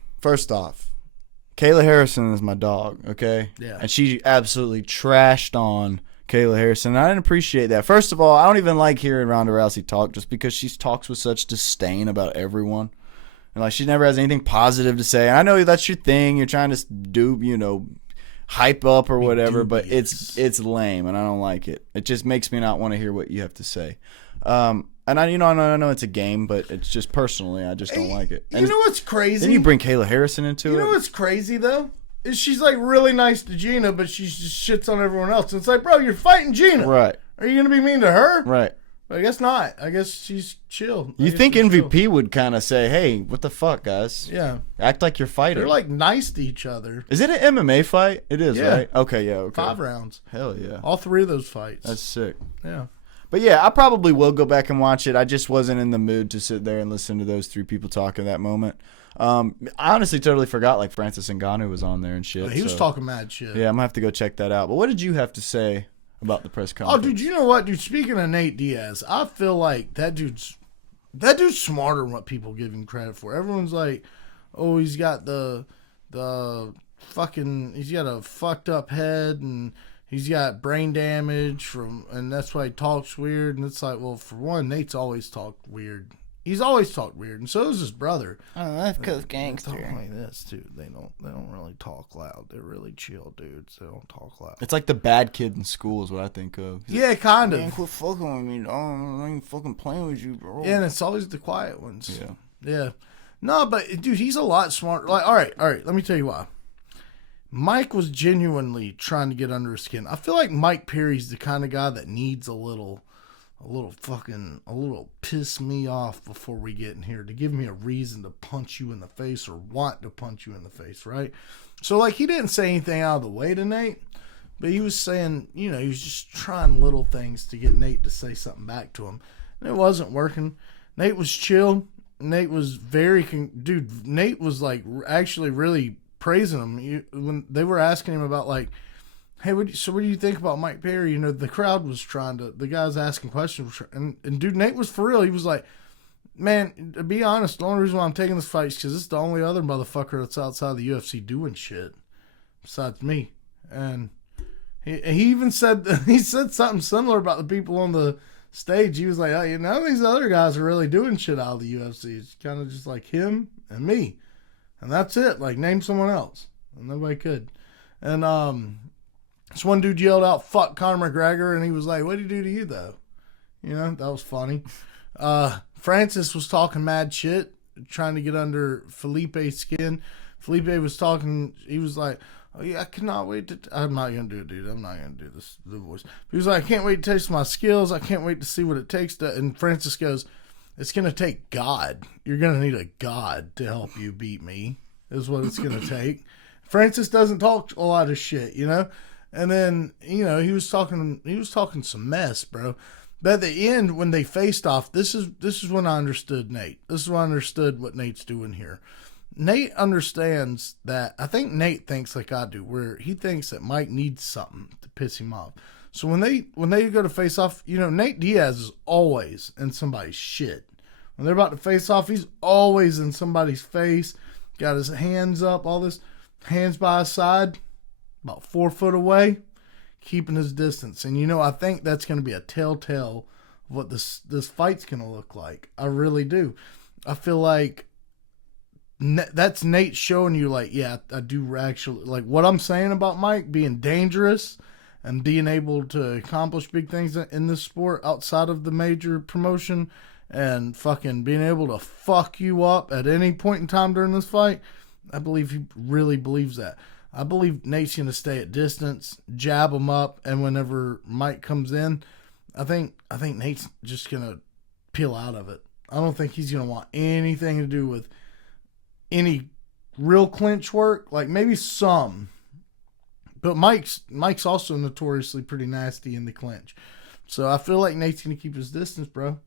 Kayla Harrison is my dog. Okay. Yeah. And she absolutely trashed on Kayla Harrison. I didn't appreciate that. First of all, I don't even like hearing Ronda Rousey talk just because she talks with such disdain about everyone. And like she never has anything positive to say. And I know that's your thing. You're trying to do, hype up or whatever, but it's lame and I don't like it. It just makes me not want to hear what you have to say. And I know it's a game, but it's just personally, I just don't like it. And you know what's crazy? Then you bring Kayla Harrison into it. You know what's crazy though? Is she's like really nice to Gina, but she just shits on everyone else. It's like, bro, you're fighting Gina. Right. Are you gonna be mean to her? Right. But I guess not. I guess she's chill. You think MVP would kind of say, "Hey, what the fuck, guys? Yeah. Act like you're fighting." They're like nice to each other. Is it an MMA fight? It is, Yeah. right? Okay, yeah, okay. 5 rounds. Hell yeah. All 3 of those fights. That's sick. Yeah. But yeah, I probably will go back and watch it. I just wasn't in the mood to sit there and listen to those 3 people talk in that moment. I honestly totally forgot like Francis Ngannou was on there and shit. He was talking mad shit. Yeah, I'm gonna have to go check that out. But what did you have to say about the press Oh, conference? dude, you know what, dude? Speaking of Nate Diaz, I feel like that dude's smarter than what people give him credit for. Everyone's like, oh, he's got the fucking, he's got a fucked up head and he's got brain damage and that's why he talks weird. And it's like, well, for one, Nate's always talked weird. He's always talked weird, and so is his brother. Oh, that's because gangster. They talk like this too. They don't really talk loud. They're really chill dudes. They don't talk loud. It's like the bad kid in school is what I think of. Yeah, kind of. Man, quit fucking with me, dog. I ain't fucking playing with you, bro. Yeah, and it's always the quiet ones. Yeah. Yeah. No, but dude, he's a lot smarter. Like, all right. Let me tell you why. Mike was genuinely trying to get under his skin. I feel like Mike Perry's the kind of guy that needs a little piss me off before we get in here to give me a reason to punch you in the face or want to punch you in the face, right? So, like, he didn't say anything out of the way to Nate, but he was saying, he was just trying little things to get Nate to say something back to him. And it wasn't working. Nate was chill. Nate was Nate was, like, actually really praising him. When they were asking him about, like, hey, what do you think about Mike Perry? The crowd was the guys asking questions. And dude, Nate was for real. He was like, man, to be honest, the only reason why I'm taking this fight is because it's the only other motherfucker that's outside the UFC doing shit besides me. And he even said, something similar about the people on the stage. He was like, oh, none of these other guys are really doing shit out of the UFC. It's kind of just like him and me. And that's it. Like, name someone else. And nobody could. And, this one dude yelled out, fuck Conor McGregor, and he was like, what'd he do to you, though? That was funny. Francis was talking mad shit, trying to get under Felipe's skin. Felipe was talking, he was like, oh, yeah, I cannot wait to, I'm not going to do it, dude. I'm not going to do this, the voice. He was like, I can't wait to test my skills. I can't wait to see what it takes to, and Francis goes, it's going to take God. You're going to need a God to help you beat me, is what it's going to take. Francis doesn't talk a lot of shit, And then, he was talking some mess, bro. But at the end, when they faced off, this is when I understood Nate. This is when I understood what Nate's doing here. Nate understands that, I think Nate thinks like I do, where he thinks that Mike needs something to piss him off. So when they go to face off, Nate Diaz is always in somebody's shit. When they're about to face off, he's always in somebody's face, got his hands up, all this, hands by his side, about 4 foot away, keeping his distance. And, I think that's going to be a telltale of what this fight's going to look like. I really do. I feel like that's Nate showing you, like, yeah, I do actually, like, what I'm saying about Mike being dangerous and being able to accomplish big things in this sport outside of the major promotion and fucking being able to fuck you up at any point in time during this fight. I believe he really believes that. I believe Nate's going to stay at distance, jab him up, and whenever Mike comes in, I think Nate's just going to peel out of it. I don't think he's going to want anything to do with any real clinch work, like maybe some. But Mike's also notoriously pretty nasty in the clinch. So I feel like Nate's going to keep his distance, bro.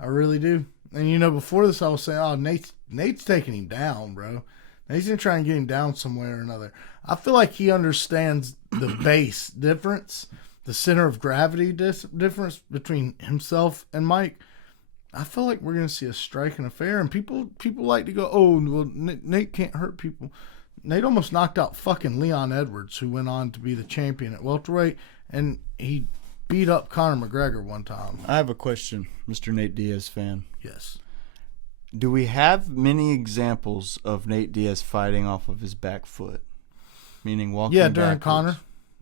I really do. And before this I was saying, oh, Nate's taking him down, bro. He's going to try and get him down somewhere or another. I feel like he understands the base difference, the center of gravity difference between himself and Mike. I feel like we're going to see a striking affair. And people like to go, oh, well, Nate can't hurt people. Nate almost knocked out fucking Leon Edwards, who went on to be the champion at welterweight. And he beat up Conor McGregor one time. I have a question, Mr. Nate Diaz fan. Yes. Do we have many examples of Nate Diaz fighting off of his back foot? Meaning walking backwards? Yeah, during Conor.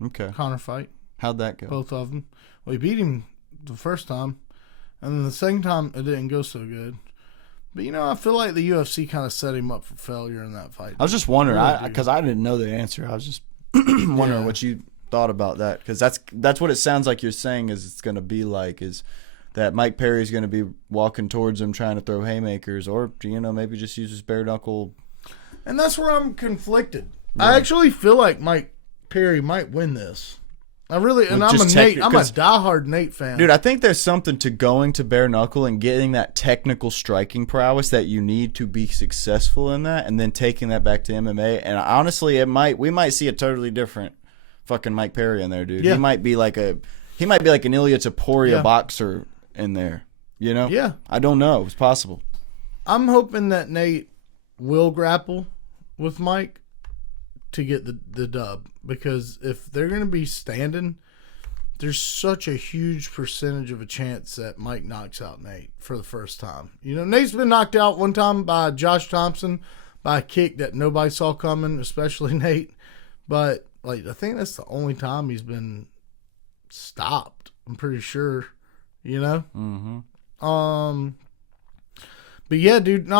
Okay. Conor fight. How'd that go? Both of them. Well, he beat him the first time. And then the second time, it didn't go so good. But, I feel like the UFC kind of set him up for failure in that fight. I was just wondering, because I didn't know the answer. I was just wondering what you thought about that. Because that's what it sounds like you're saying is it's going to be like is that Mike Perry's going to be walking towards him trying to throw haymakers, or maybe just uses bare knuckle. And that's where I'm conflicted. Yeah. I actually feel like Mike Perry might win this. I'm a diehard Nate fan. Dude, I think there's something to going to bare knuckle and getting that technical striking prowess that you need to be successful in that, and then taking that back to MMA. And honestly, we might see a totally different fucking Mike Perry in there, dude. Yeah. He might be like an Ilya Taporia boxer in there. Yeah. I don't know. It's possible. I'm hoping that Nate will grapple with Mike to get the dub, because if they're going to be standing, there's such a huge percentage of a chance that Mike knocks out Nate for the first time. Nate's been knocked out one time by Josh Thompson by a kick that nobody saw coming, especially Nate. But I think that's the only time he's been stopped. I'm pretty sure, Mm-hmm. But yeah, dude, it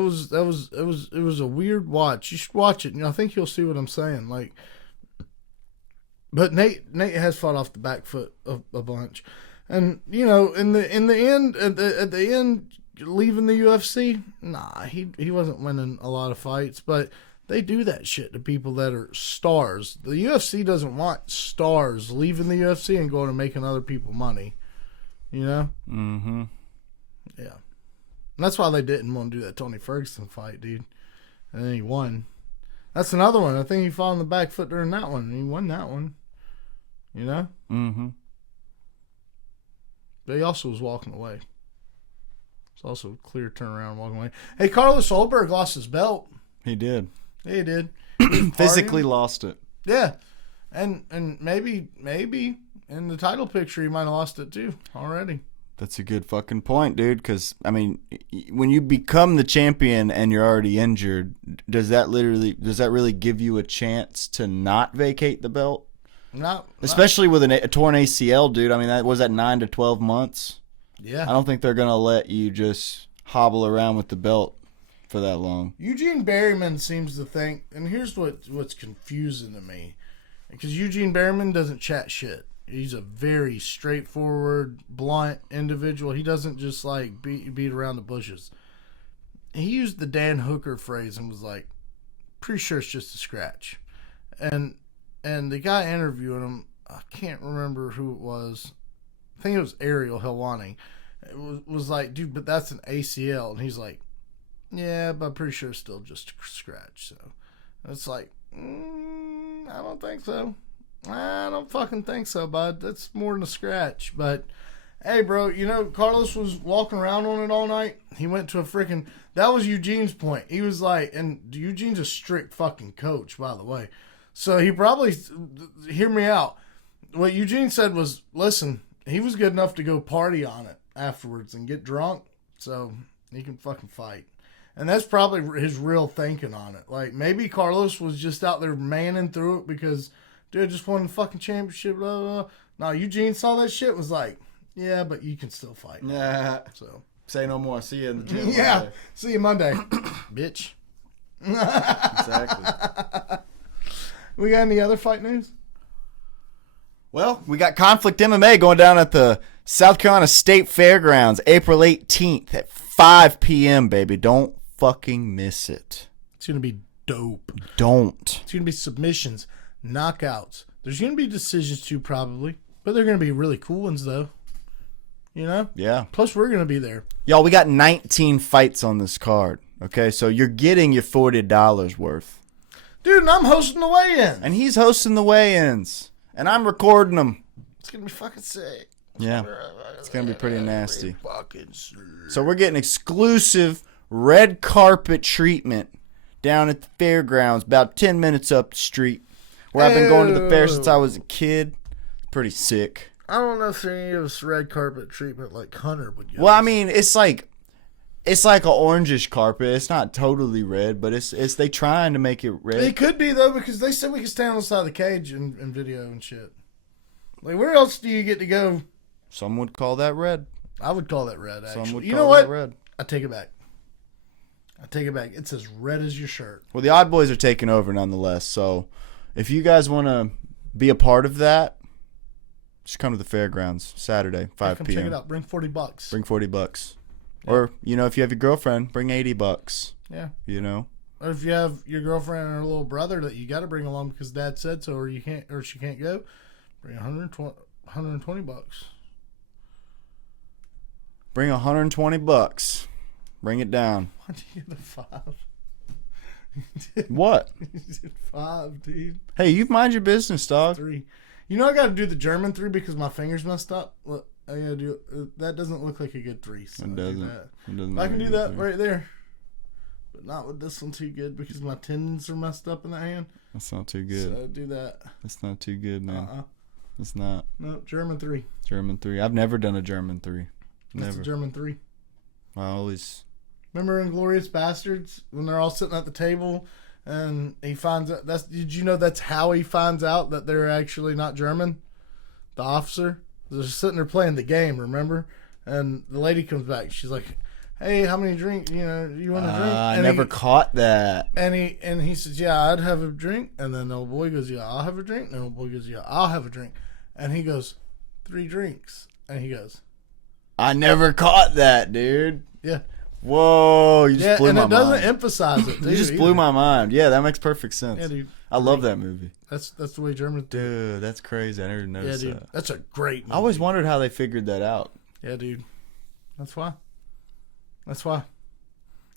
was a weird watch. You should watch it. I think you'll see what I'm saying. But Nate has fought off the back foot a bunch, and in the end, at the end, leaving the UFC, he wasn't winning a lot of fights. But they do that shit to people that are stars. The UFC doesn't want stars leaving the UFC and going and making other people money. Mm-hmm. Yeah. And that's why they didn't want to do that Tony Ferguson fight, dude. And then he won. That's another one. I think he fought on the back foot during that one, and he won that one. Mm-hmm. But he also was walking away. It's also a clear turnaround walking away. Hey, Carlos Olberg lost his belt. He did. He did. Physically lost it. Yeah. And maybe in the title picture he might have lost it too already. That's a good fucking point, dude, because, when you become the champion and you're already injured, does that really give you a chance to not vacate the belt? Especially with a torn ACL, dude. That was at 9 to 12 months. Yeah. I don't think they're going to let you just hobble around with the belt for that long. Eugene Berryman seems to think, and here's what's confusing to me, because Eugene Berryman doesn't chat shit. He's a very straightforward, blunt individual. He doesn't just beat around the bushes. He used the Dan Hooker phrase and was like, pretty sure it's just a scratch. And the guy interviewing him, I can't remember who it was. I think it was Ariel Helwani. It was like, dude, but that's an ACL. And he's like, yeah, but I'm pretty sure it's still just a scratch. So it's like, I don't think so. I don't fucking think so, bud. That's more than a scratch. But, hey, bro, Carlos was walking around on it all night. He went to that was Eugene's point. He was like, and Eugene's a strict fucking coach, by the way. So he probably, hear me out. What Eugene said was, listen, he was good enough to go party on it afterwards and get drunk, so he can fucking fight. And that's probably his real thinking on it. Maybe Carlos was just out there manning through it because, dude, just won the fucking championship, blah, blah, blah. No, Eugene saw that shit, was like, yeah, but you can still fight. Yeah. So say no more. See you in the gym. Yeah. Monday. See you Monday. Bitch. Exactly. We got any other fight news? Well, we got Conflict MMA going down at the South Carolina State Fairgrounds, April 18th at 5 p.m., baby. Don't fucking miss it. It's going to be dope. Don't. It's going to be submissions, knockouts. There's going to be decisions too, probably. But they're going to be really cool ones, though. Yeah. Plus, we're going to be there. Y'all, we got 19 fights on this card. Okay, so you're getting your $40 worth. Dude, and I'm hosting the weigh-ins. And he's hosting the weigh-ins. And I'm recording them. It's going to be fucking sick. Yeah. It's going to be pretty nasty. Fucking sick. So we're getting exclusive red carpet treatment down at the fairgrounds, about 10 minutes up the street, where I've been going to the fair since I was a kid. Pretty sick. I don't know if any of us red carpet treatment like Hunter would get. Well, it's like an orangish carpet. It's not totally red, but it's they trying to make it red. It could be, though, because they said we could stand on the side of the cage and video and shit. Where else do you get to go? Some would call that red. I would call that red, actually. Some would you call know what? that red. I take it back. It's as red as your shirt. Well, the Odd Boys are taking over nonetheless. So if you guys want to be a part of that, Just come to the fairgrounds Saturday, 5 Come p.m. check it out. Bring $40. Bring $40. Or, you know, if you have your girlfriend, bring $80. Yeah. You know? Or if you have your girlfriend and her little brother that you got to bring along because dad said so, or she can't go, bring $120. Bring $120. Bring it down. Why'd you get a 5? What? You did 5, dude. Hey, you mind your business, dog. 3. You know I got to do the German 3 because my fingers messed up. Look, I got to do that. Doesn't look like a good 3. So It doesn't. I can do that right there, but not with this one too good because my tendons are messed up in the hand. That's not too good. So do that. That's not too good, man. It's not. No, German 3. German 3. I've never done a German 3. That's Never. a German 3. I always. Remember in Glorious Bastards when they're all sitting at the table and he finds out did you know that's how he finds out that they're actually not German? The officer. They're sitting there playing the game, remember? And the lady comes back. She's like, "Hey, how many drinks? You want a drink?" I never caught that. And he says, "Yeah, I'd have a drink." And then the old boy goes, "Yeah, I'll have a drink." And the old boy goes, "Yeah, I'll have a drink." And he goes, "3 drinks." And he goes, I never caught that, dude. "Yeah." Whoa, you just blew my mind. And it doesn't emphasize it. You just blew my mind. Yeah, that makes perfect sense. Yeah, dude. I love that movie. That's the way Germans do. Dude, that's crazy. I never noticed that. That's a great movie. I always wondered how they figured that out. Yeah, dude. That's why. I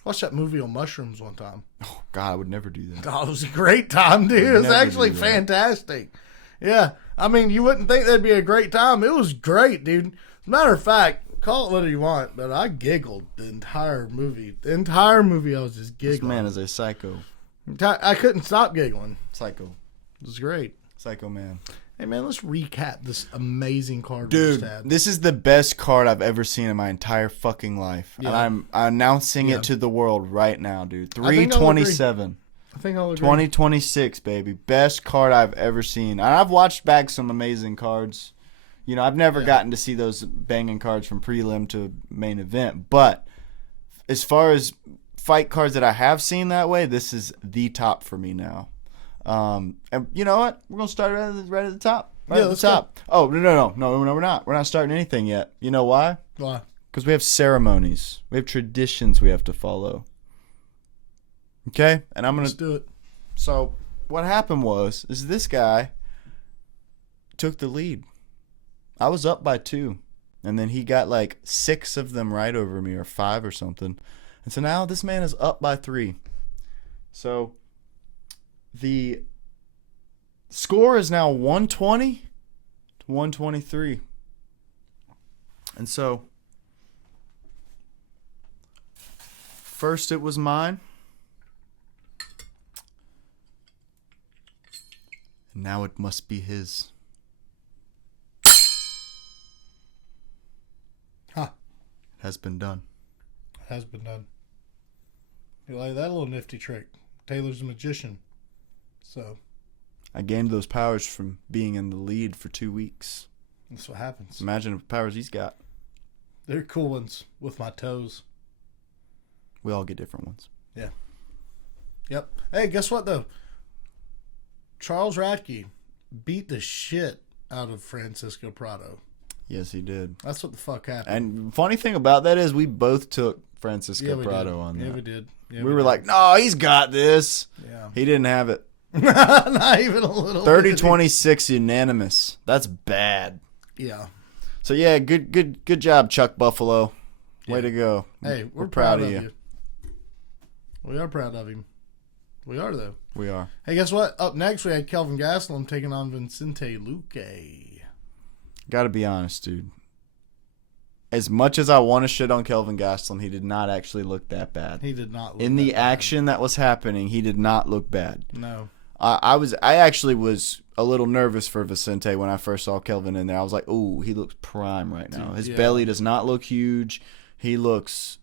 watched that movie on mushrooms one time. Oh, God, I would never do that. Oh, it was a great time, dude. It was Never actually do that. fantastic. Yeah. I mean, you wouldn't think that'd be a great time. It was great, dude. As a matter of fact, call it what you want, but I giggled the entire movie. The entire movie, I was just This giggling. man is a psycho. I couldn't stop giggling. Psycho. It was great. Psycho man. Hey, man, let's recap this amazing card we Dude, just had. this is the best card I've ever seen in my entire fucking life. Yeah. And I'm announcing Yeah. it to the world right now, dude. I think I'll 327. I think I'll agree. 2026, baby. Best card I've ever seen. And I've watched back some amazing cards. You know, I've never gotten to see those banging cards from prelim to main event. But as far as fight cards that I have seen that way, this is the top for me now. And you know what? We're going to start right at the top. Right at the top. Oh, no, we're not. We're not starting anything yet. You know why? Why? Because we have ceremonies. We have traditions we have to follow. Okay? And I'm going Let's to... do it. So, what happened is this guy took the lead. I was up by 2. And then he got like 6 of them right over me, or 5 or something. And so now this man is up by 3. So, the score is now 120 to 123. And so, first it was mine. And now it must be his. Huh. Has been done. Has been done. You like that little nifty trick. Taylor's a magician. So, I gained those powers from being in the lead for 2 weeks. that's what happens. Imagine the powers he's got. They're cool ones with my toes. We all get different ones. Yeah. Yep. Hey, guess what, though? Charles Radke beat the shit out of Francisco Prado. Yes, he did. That's what the fuck happened. And funny thing about that is we both took Francisco we Prado did. on that. Yeah, we did. Yeah, we were like, no, he's got this. Yeah. He didn't have it. Not even a little 30-26 unanimous. That's bad. Yeah. So yeah, good job, Chuck Buffalo. Way to go. Hey, we're proud of you. We are proud of him. We are, though. We are. Hey, guess what? Up next, we had Kelvin Gastelum taking on Vicente Luque. Gotta be honest, dude. As much as I want to shit on Kelvin Gastelum, he did not actually look that bad. He did not look in the that bad. action that was happening, he did not look bad. No. I actually was a little nervous for Vicente when I first saw Kelvin in there. I was like, ooh, he looks prime right now. His belly does not look huge. He looks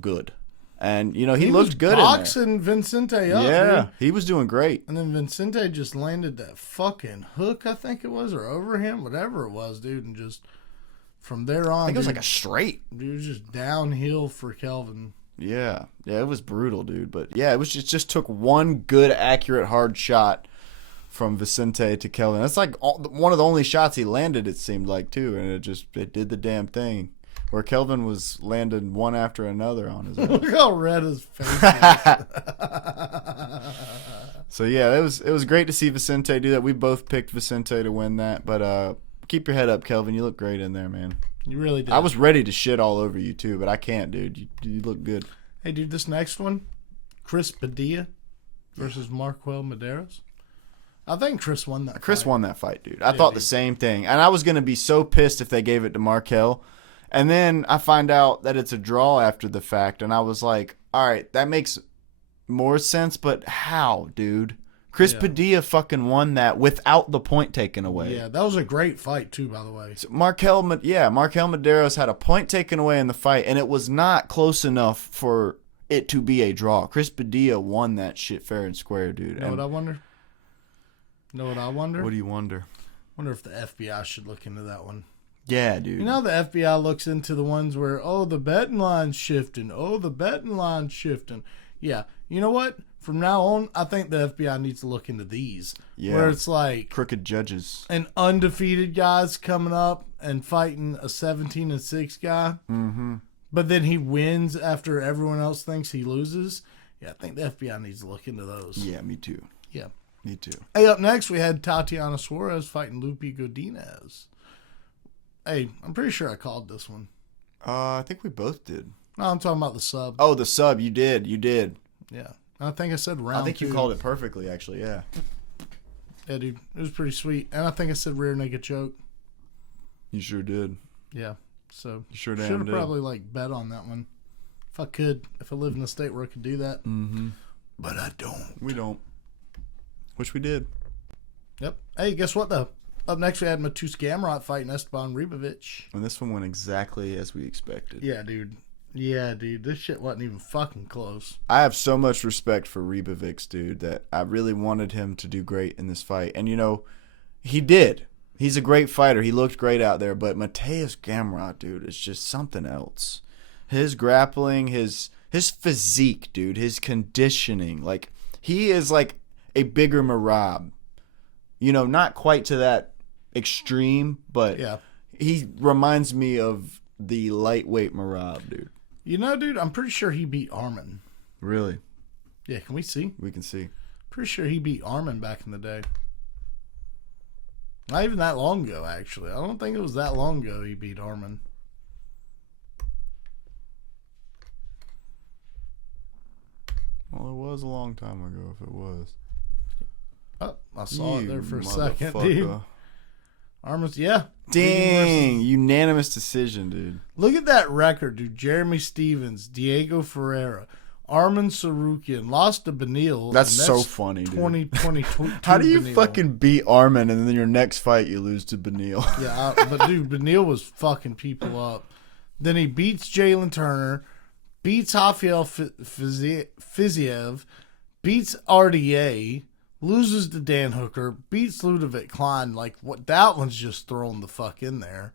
good. And, you know, he looked good in there. Boxing Vicente up, yeah, dude. he was doing great. And then Vicente just landed that fucking hook, I think it was, or over him, whatever it was, dude. And just from there on, I think it was like a straight. Dude, it was just downhill for Kelvin. Yeah, it was brutal, dude. But yeah, it just took one good, accurate, hard shot from Vicente to Kelvin. That's like one of the only shots he landed, it seemed like, too. And it did the damn thing. Where Kelvin was landing one after another on his Look ass. how red his face is. So, yeah, it was great to see Vicente do that. We both picked Vicente to win that. But keep your head up, Kelvin. You look great in there, man. You really did. I was ready to shit all over you, too, but I can't, dude. You look good. Hey, dude, this next one, Chris Padilla versus Marquel Medeiros. I think Chris won that Chris fight. won that fight, dude. I thought the same thing. And I was going to be so pissed if they gave it to Markel. And then I find out that it's a draw after the fact. And I was like, all right, that makes more sense. But how, dude? Chris Padilla fucking won that without the point taken away. Yeah, that was a great fight, too, by the way. So Markel Medeiros had a point taken away in the fight. And it was not close enough for it to be a draw. Chris Padilla won that shit fair and square, dude. You know what I wonder? What do you wonder? Wonder if the FBI should look into that one. Yeah, dude. You know the FBI looks into the ones where, the betting line's shifting. Yeah. You know what? From now on, I think the FBI needs to look into these. Yeah. Where it's like Crooked judges. an undefeated guy's coming up and fighting a 17-6 guy. Mm-hmm. But then he wins after everyone else thinks he loses. Yeah, I think the FBI needs to look into those. Yeah, me too. Yeah. Me too. Hey, up next, we had Tatiana Suarez fighting Lupi Godinez. Hey, I'm pretty sure I called this one. I think we both did. No, I'm talking about the sub. Oh, the sub. You did. Yeah. I think I said round I think you two. called it perfectly, actually. Yeah. Yeah, dude. It was pretty sweet. And I think I said rear naked choke. You sure did. Yeah. So, You sure damn should have did. probably, bet on that one. If I could. If I lived in a state where I could do that. Mm-hmm. But I don't. We don't. Wish we did. Yep. Hey, guess what, though? Up next, we had Matus Gamrot fighting Esteban Ribovic. And this one went exactly as we expected. Yeah, dude. Yeah, dude. This shit wasn't even fucking close. I have so much respect for Ribovic, dude, that I really wanted him to do great in this fight. And, he did. He's a great fighter. He looked great out there. But Matus Gamrot, dude, is just something else. His grappling, his physique, dude, his conditioning. Like, he is like a bigger Merab. Not quite to that extreme, but Yeah. he reminds me of the lightweight Merab, dude. Dude, I'm pretty sure he beat Armin. Really? Yeah, can we see? We can see. Pretty sure he beat Armin back in the day. Not even that long ago, actually. I don't think it was that long ago he beat Armin. Well, it was a long time ago if it was. Oh, I saw it there for a second, motherfucker. dude. Armin's, yeah. Dang, unanimous decision, dude. Look at that record, dude. Jeremy Stevens, Diego Ferreira, Armin Sarukian, lost to Benil. That's and so funny, dude. 2022. How do you Benil. fucking beat Armin and then your next fight you lose to Benil? Yeah, but dude, Benil was fucking people up. Then he beats Jalen Turner, beats Rafael Fiziev, beats RDA, loses to Dan Hooker, beats Ludovic Klein. Like, what? That one's just thrown the fuck in there.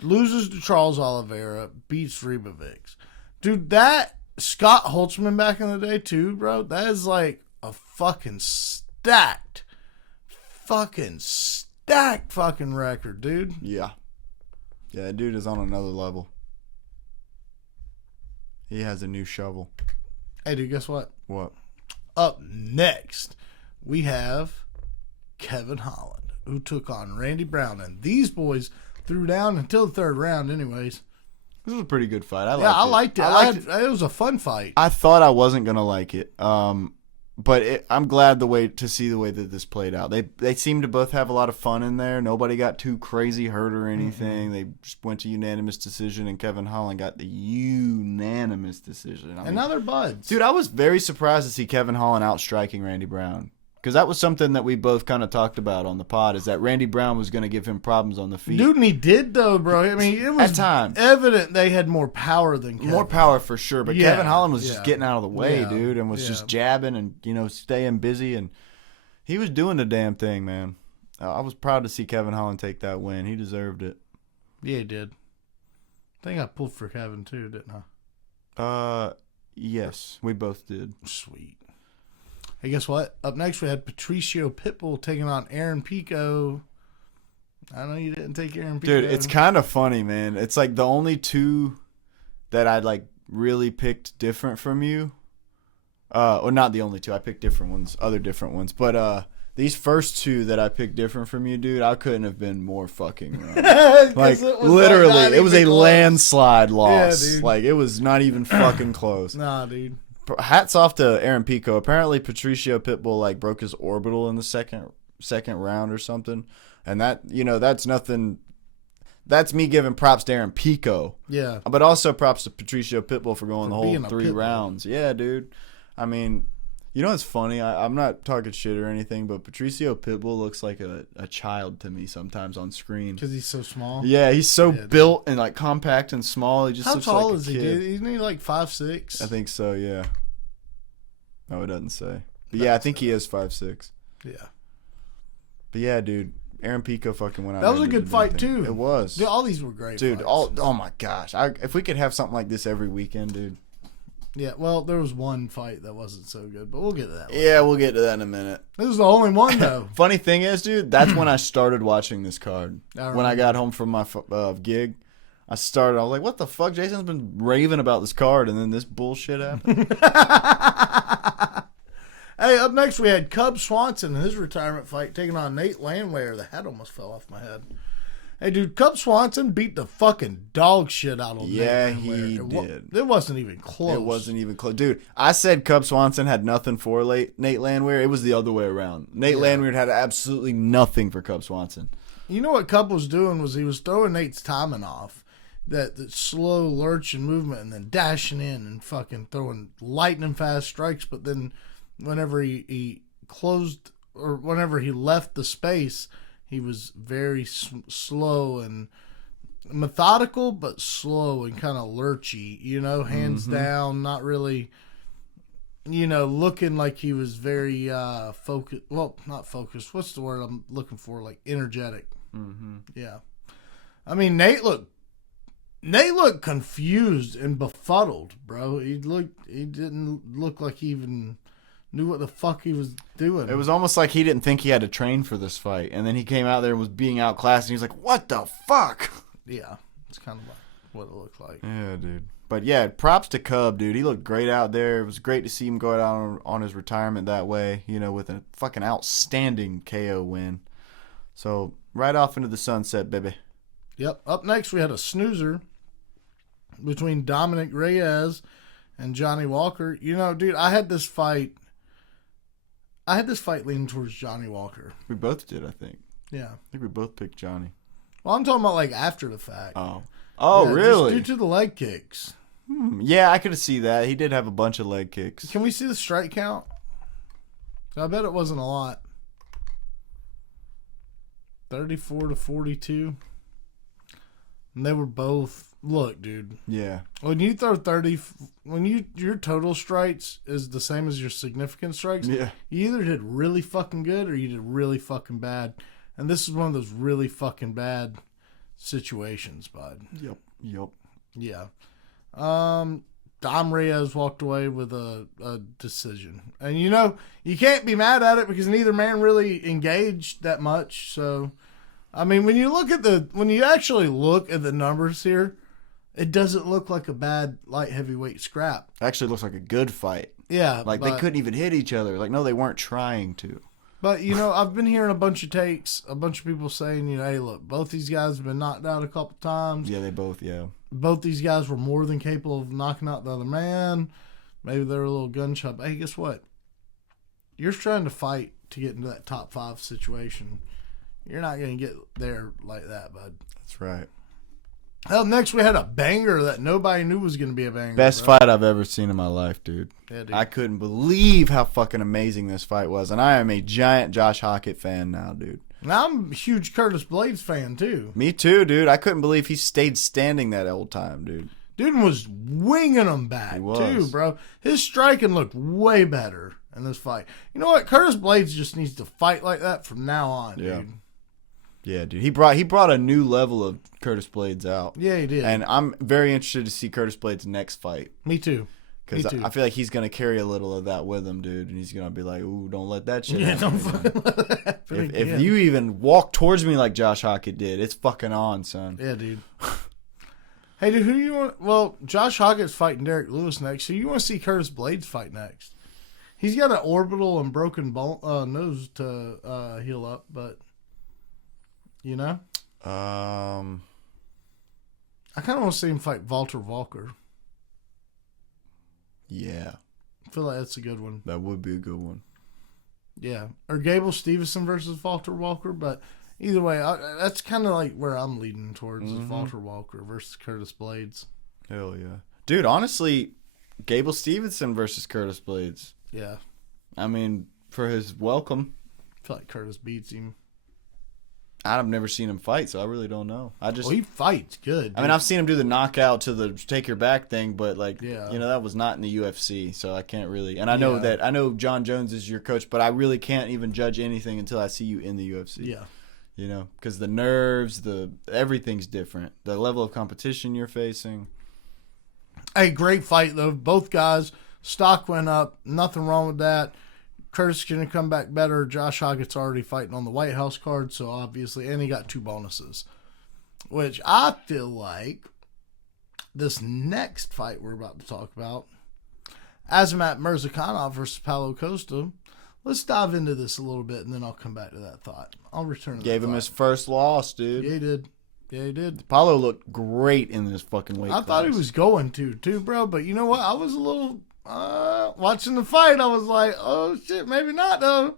Loses to Charles Oliveira, beats Ribovic. Dude, that Scott Holtzman back in the day too, bro. That is like a fucking stacked fucking record, dude. Yeah. Yeah, that dude is on another level. He has a new shovel. Hey, dude, guess what? What? Up next, we have Kevin Holland, who took on Randy Brown. And these boys threw down until the third round anyways. This was a pretty good fight. I liked it. It was a fun fight. I thought I wasn't going to like it. But I'm glad to see the way that this played out. They seemed to both have a lot of fun in there. Nobody got too crazy hurt or anything. Mm-hmm. They just went to unanimous decision, and Kevin Holland got the unanimous decision. And now they're buds. Dude, I was very surprised to see Kevin Holland outstriking Randy Brown. Because that was something that we both kind of talked about on the pod, is that Randy Brown was going to give him problems on the feet. Dude, and he did, though, bro. I mean, it was at times evident they had more power than Kevin. More power for sure, but Yeah, Kevin Holland was yeah. just getting out of the way, Yeah, dude, and was just jabbing and, staying busy, and he was doing the damn thing, man. I was proud to see Kevin Holland take that win. He deserved it. Yeah, he did. I think I pulled for Kevin, too, didn't I? Yes, we both did. Sweet. Hey, guess what? Up next, we had Patricio Pitbull taking on Aaron Pico. I know you didn't take Aaron Pico. Dude, it's kind of funny, man. It's like the only two that I'd like really picked different from you. Or not the only two. I picked different ones, other different ones. But these first two that I picked different from you, dude, I couldn't have been more fucking wrong. Like, literally, it was a landslide loss. Yeah, dude. Like, it was not even fucking close. Nah, dude. Hats off to Aaron Pico. Apparently, Patricio Pitbull like broke his orbital in the second round or something, and that that's nothing. That's me giving props to Aaron Pico. Yeah, but also props to Patricio Pitbull for going the whole 3 rounds. Yeah, dude. I mean, it's funny. I'm not talking shit or anything, but Patricio Pitbull looks like a child to me sometimes on screen because he's so small. Yeah, he's so built and like compact and small. He just how looks tall like is a he? kid. Dude? Isn't he like 5'6"? I think so. Yeah. No, it doesn't say. But yeah, I think he is 5'6". Yeah. But yeah, dude, Aaron Pico fucking went out. That was a good fight too. It was. Dude, all these were great. Dude, fights. oh my gosh, if we could have something like this every weekend, dude. Yeah, well, there was one fight that wasn't so good, but we'll get to that later. Yeah, we'll get to that in a minute. This is the only one though. Funny thing is, dude, that's when I started watching this card. When I got home from my gig. I was like, what the fuck? Jason's been raving about this card, and then this bullshit happened. Hey, up next we had Cub Swanson in his retirement fight taking on Nate Landwehr. The hat almost fell off my head. Hey, dude, Cub Swanson beat the fucking dog shit out of Nate Landwehr. He did. It wasn't even close. It wasn't even close. Dude, I said Cub Swanson had nothing for Nate Landwehr. It was the other way around. Nate Landwehr had absolutely nothing for Cub Swanson. You know what Cub was doing was he was throwing Nate's timing off. That slow lurch and movement and then dashing in and fucking throwing lightning fast strikes. But then whenever he closed or whenever he left the space, he was very slow and methodical, but slow and kind of lurchy, hands down, not really, looking like he was very focused. Well, not focused. What's the word I'm looking for? Like energetic. Mm-hmm. Yeah. I mean, Nate looked confused and befuddled, bro. He didn't look like he even knew what the fuck he was doing. It was almost like he didn't think he had to train for this fight. And then he came out there and was being outclassed, and he was like, what the fuck? Yeah, it's kind of like what it looked like. Yeah, dude. But yeah, props to Cub, dude. He looked great out there. It was great to see him go out on his retirement that way, with a fucking outstanding KO win. So, right off into the sunset, baby. Yep. Up next, we had a snoozer between Dominic Reyes and Johnny Walker. Dude, I had this fight leaning towards Johnny Walker. We both did, I think. Yeah. I think we both picked Johnny. Well, I'm talking about like after the fact. Oh, yeah, really? Just due to the leg kicks. Yeah, I could see that. He did have a bunch of leg kicks. Can we see the strike count? I bet it wasn't a lot. 34-42. And they were both. Look, dude. Yeah. When you throw 30, your total strikes is the same as your significant strikes. Yeah. You either did really fucking good or you did really fucking bad. And this is one of those really fucking bad situations, bud. Yep. Yeah. Dom Reyes walked away with a decision. And you can't be mad at it because neither man really engaged that much. So, I mean, when you actually look at the numbers here, it doesn't look like a bad light heavyweight scrap. Actually looks like a good fight. Yeah. Like they couldn't even hit each other. Like, no, they weren't trying to. But, I've been hearing a bunch of takes, a bunch of people saying, hey, look, both these guys have been knocked out a couple times. Yeah, they both, yeah. Both these guys were more than capable of knocking out the other man. Maybe they're a little gun shy. Hey, guess what? You're trying to fight to get into that top 5 situation. You're not going to get there like that, bud. That's right. Hell, next we had a banger that nobody knew was going to be a banger. Best fight I've ever seen in my life, dude. Yeah, dude. I couldn't believe how fucking amazing this fight was. And I am a giant Josh Hockett fan now, dude. Now, I'm a huge Curtis Blades fan, too. Me too, dude. I couldn't believe he stayed standing that whole time, dude. Dude was winging them back, too, bro. His striking looked way better in this fight. You know what? Curtis Blades just needs to fight like that from now on, dude. Yeah, dude. He brought a new level of Curtis Blades out. Yeah, he did. And I'm very interested to see Curtis Blades' next fight. Me too. Because Me too. I feel like he's gonna carry a little of that with him, dude, and he's gonna be like, "Ooh, don't let that shit Yeah, happen." don't fucking let that happen If again. you even walk towards me like Josh Hockett did, it's fucking on, son. Yeah, dude. Hey, dude, who do you want? Well, Josh Hockett's fighting Derek Lewis next. So you want to see Curtis Blades fight next? He's got an orbital and broken nose to heal up, but you know, I kind of want to see him fight Walter Walker. Yeah, I feel like that's a good one. that would be a good one. Yeah, or Gable Stevenson versus Walter Walker, but either way, that's kind of like where I'm leaning towards is Walter Walker versus Curtis Blades. Hell yeah, dude. Honestly, Gable Stevenson versus Curtis Blades. Yeah, I mean, for his welcome. I feel like Curtis beats him. I've never seen him fight, so I really don't know. Well, he fights good. I mean, I've seen him do the knockout to the take your back thing, but like, Yeah. you know, that was not in the UFC, so I can't really. And I know I know John Jones is your coach, but I really can't even judge anything until I see you in the UFC. Yeah. You know, because the nerves, everything's different. The level of competition you're facing. Hey, great fight though. Both guys, stock went up. Nothing wrong with that. Curtis is going to come back better. Josh Hockett's already fighting on the White House card, so obviously, and he got 2 bonuses. Which I feel like this next fight we're about to talk about, Azamat Murzakanov versus Paulo Costa. Let's dive into this a little bit, and then I'll come back to that thought. I'll return to Gave that him thought. his first loss, dude. Yeah, he did. Yeah, he did. Paulo looked great in this fucking weight I thought he was going to, too, bro. But you know what? I was a little... watching the fight, I was like, oh, shit, maybe not, though.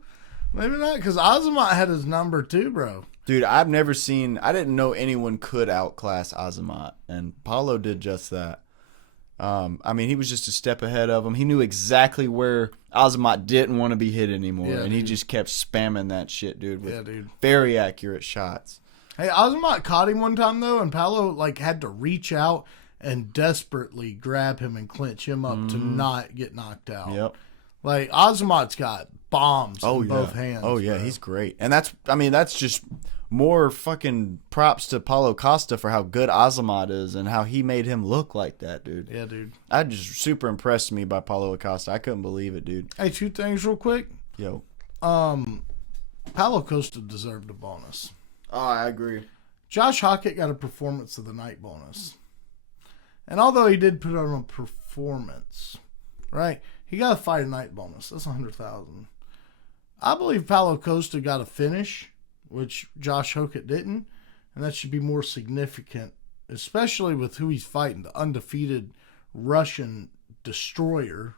Maybe not, because Azamat had his number, too, bro. Dude, I didn't know anyone could outclass Azamat, and Paulo did just that. I mean, he was just a step ahead of him. He knew exactly where Azamat didn't want to be hit anymore, and he just kept spamming that shit, dude, with very accurate shots. Hey, Azamat caught him one time, though, and Paulo, had to reach out and desperately grab him and clinch him up to not get knocked out. Yep. Like, Azamat's got bombs in both hands. Oh, yeah, bro. he's great. And that's just more fucking props to Paulo Costa for how good Azamat is and how he made him look like that, dude. Yeah, dude. That just super impressed me by Paulo Costa. I couldn't believe it, dude. Hey, 2 things real quick. Yo. Paulo Costa deserved a bonus. Oh, I agree. Josh Hockett got a Performance of the Night bonus. And although he did put on a performance, right, he got a Fight of the Night bonus. That's $100,000. I believe Paulo Costa got a finish, which Josh Hockett didn't, and that should be more significant, especially with who he's fighting, the undefeated Russian destroyer,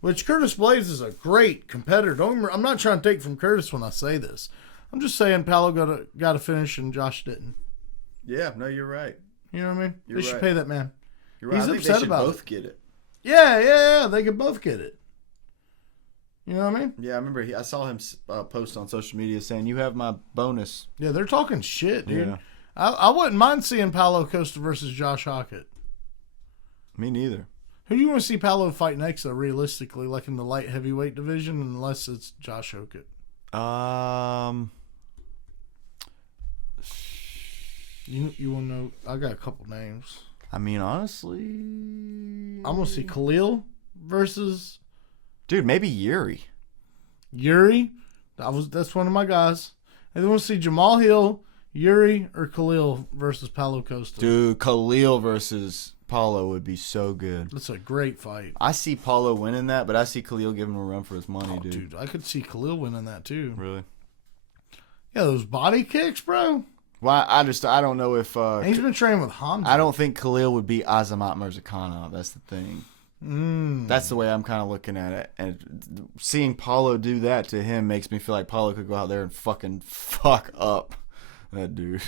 which Curtis Blades is a great competitor. I'm not trying to take from Curtis when I say this. I'm just saying Paulo got a finish and Josh didn't. Yeah, no, you're right. You know what I mean? You're They should right. pay that man. You're right. He's I think upset they should about both it. get it. Yeah. They could both get it. You know what I mean? Yeah, I remember I saw him post on social media saying, "You have my bonus." Yeah, they're talking shit, dude. Yeah. I wouldn't mind seeing Paulo Costa versus Josh Hockett. Me neither. Who do you want to see Paulo fight next, though, realistically, like in the light heavyweight division, unless it's Josh Hockett? You want to know? I got a couple names. I mean, honestly, I'm going to see Khalil versus dude, maybe Yuri. Yuri. That's one of my guys. And then we'll see Jamal Hill, Yuri, or Khalil versus Paulo Costa. Dude, Khalil versus Paulo would be so good. That's a great fight. I see Paulo winning that, but I see Khalil giving him a run for his money, Oh, dude, I could see Khalil winning that too. Really? Yeah, those body kicks, bro. Well, I don't know if And he's been training with Hamza. I don't think Khalil would beat Azamat Murzakanov. That's the thing. That's the way I'm kind of looking at it. And seeing Paulo do that to him makes me feel like Paulo could go out there and fucking fuck up that dude.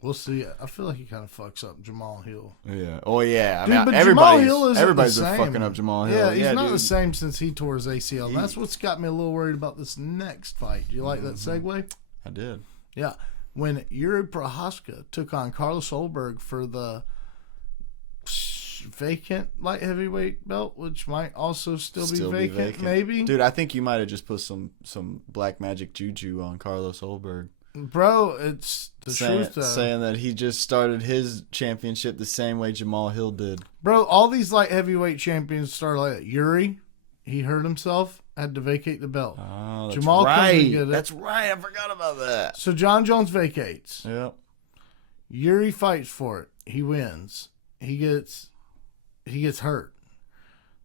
We'll see. I feel like he kind of fucks up Jamal Hill. Yeah. Oh yeah. I Dude, mean, but everybody's Jamal Hill isn't everybody's the been same. fucking up Jamal Hill. Yeah, he's not dude. the same since he tore his ACL. And that's what's got me a little worried about this next fight. Do you like that segue? I did. Yeah. When Yuri Prohaska took on Carlos Solberg for the vacant light heavyweight belt, which might also still be vacant, maybe. Dude, I think you might have just put some black magic juju on Carlos Holberg. Bro, it's the truth, though. Saying that he just started his championship the same way Jamal Hill did. Bro, all these light heavyweight champions started like that. Yuri, he hurt himself, had to vacate the belt. Oh, that's Jamal comes and get right. it. That's right. I forgot about that. So John Jones vacates. Yep. Yuri fights for it. He wins. He gets hurt.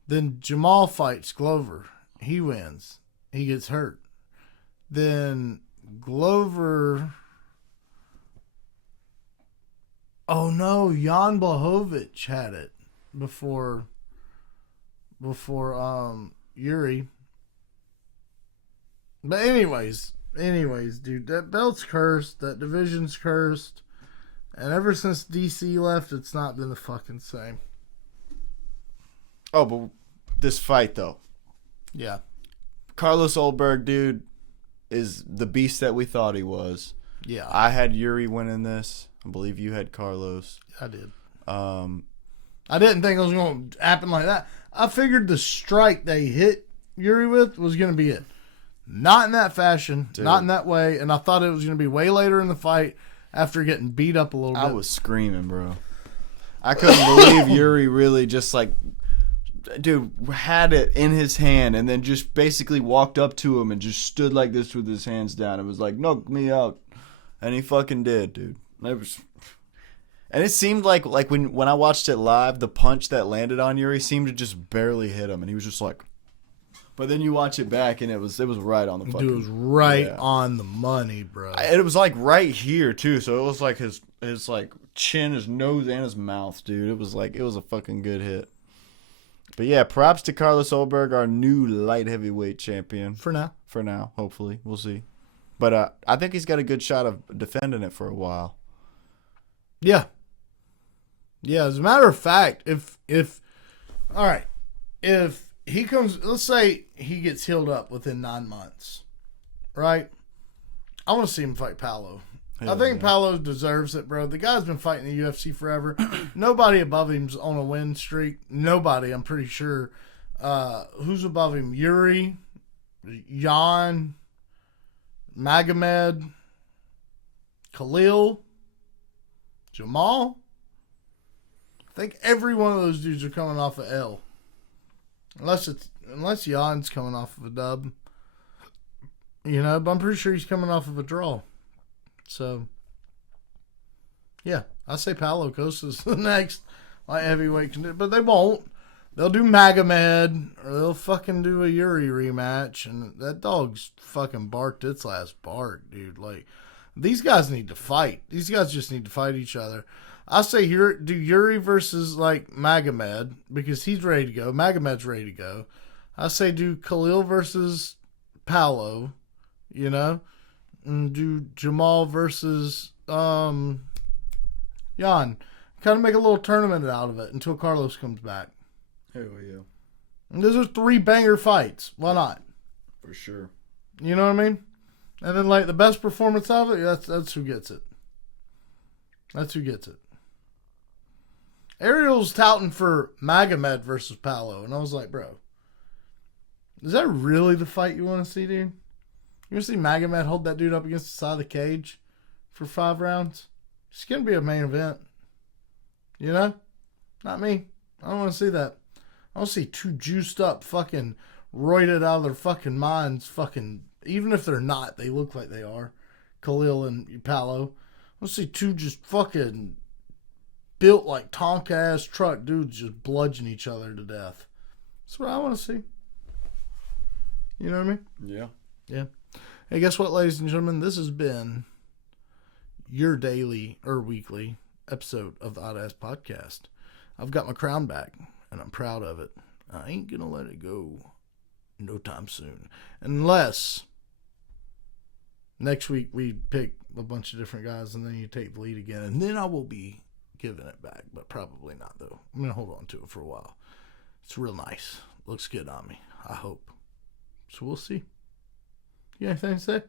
Then Jamal fights Glover. He wins. He gets hurt. Then Glover. Oh no, Jan Blachowicz had it before Yuri. But anyways, dude, that belt's cursed. That division's cursed. And ever since DC left, it's not been the fucking same. Oh, but this fight though. Yeah. Carlos Ulberg, dude, is the beast that we thought he was. Yeah. I had Yuri winning this. I believe you had Carlos. I did. I didn't think it was going to happen like that. I figured the strike they hit Yuri with was going to be it. Not in that fashion. Dude. Not in that way. And I thought it was going to be way later in the fight after getting beat up a little bit. I was screaming, bro. I couldn't believe Yuri really just like, dude, had it in his hand and then just basically walked up to him and just stood like this with his hands down. It was like, knock me out. And he fucking did, dude. And it seemed like when I watched it live, the punch that landed on Yuri seemed to just barely hit him. And he was just like, but then you watch it back and it was right on the fucking. Dude, it was right on the money, bro. It was like right here too. So it was like his like chin, his nose, and his mouth, dude. It was a fucking good hit. But yeah, props to Carlos Ulberg, our new light heavyweight champion. For now. For now, hopefully. We'll see. But I think he's got a good shot of defending it for a while. Yeah. Yeah, as a matter of fact, if he comes, let's say he gets healed up within 9 months, right? I want to see him fight Paolo. I think Paolo deserves it, bro. The guy's been fighting the UFC forever. Nobody above him's on a win streak. Nobody, I'm pretty sure. Who's above him? Yuri, Jan, Magomed, Khalil, Jamal. I think every one of those dudes are coming off of L. Unless Jan's coming off of a dub. You know, but I'm pretty sure he's coming off of a draw. So, yeah, I say Paulo Costa's the next light heavyweight contender, but they won't. They'll do Magomed, or they'll fucking do a Yuri rematch, and that dog's fucking barked its last bark, dude. Like, these guys need to fight. These guys just need to fight each other. I say do Yuri versus, like, Magomed, because he's ready to go. Magomed's ready to go. I say do Khalil versus Paulo, you know? And do Jamal versus Jan. Kind of make a little tournament out of it until Carlos comes back. Hell yeah. And those are 3 banger fights. Why not? For sure. You know what I mean? And then, like, the best performance of it, that's who gets it. That's who gets it. Ariel's touting for Magomed versus Paulo, and I was like, bro, is that really the fight you want to see, dude? You want to see Magomed hold that dude up against the side of the cage for 5 rounds? It's going to be a main event. You know? Not me. I don't want to see that. I want to see 2 juiced up, fucking roided out of their fucking minds, fucking, even if they're not, they look like they are. Khalil and Paulo. I want to see 2 just fucking built like Tonka-ass truck dudes just bludgeon each other to death. That's what I want to see. You know what I mean? Yeah. Yeah. Hey, guess what, ladies and gentlemen? This has been your daily or weekly episode of the Oddass podcast. I've got my crown back, and I'm proud of it. I ain't going to let it go no time soon. Unless next week we pick a bunch of different guys, and then you take the lead again, and then I will be giving it back, but probably not, though. I'm going to hold on to it for a while. It's real nice. Looks good on me, I hope. So we'll see. You got anything to say?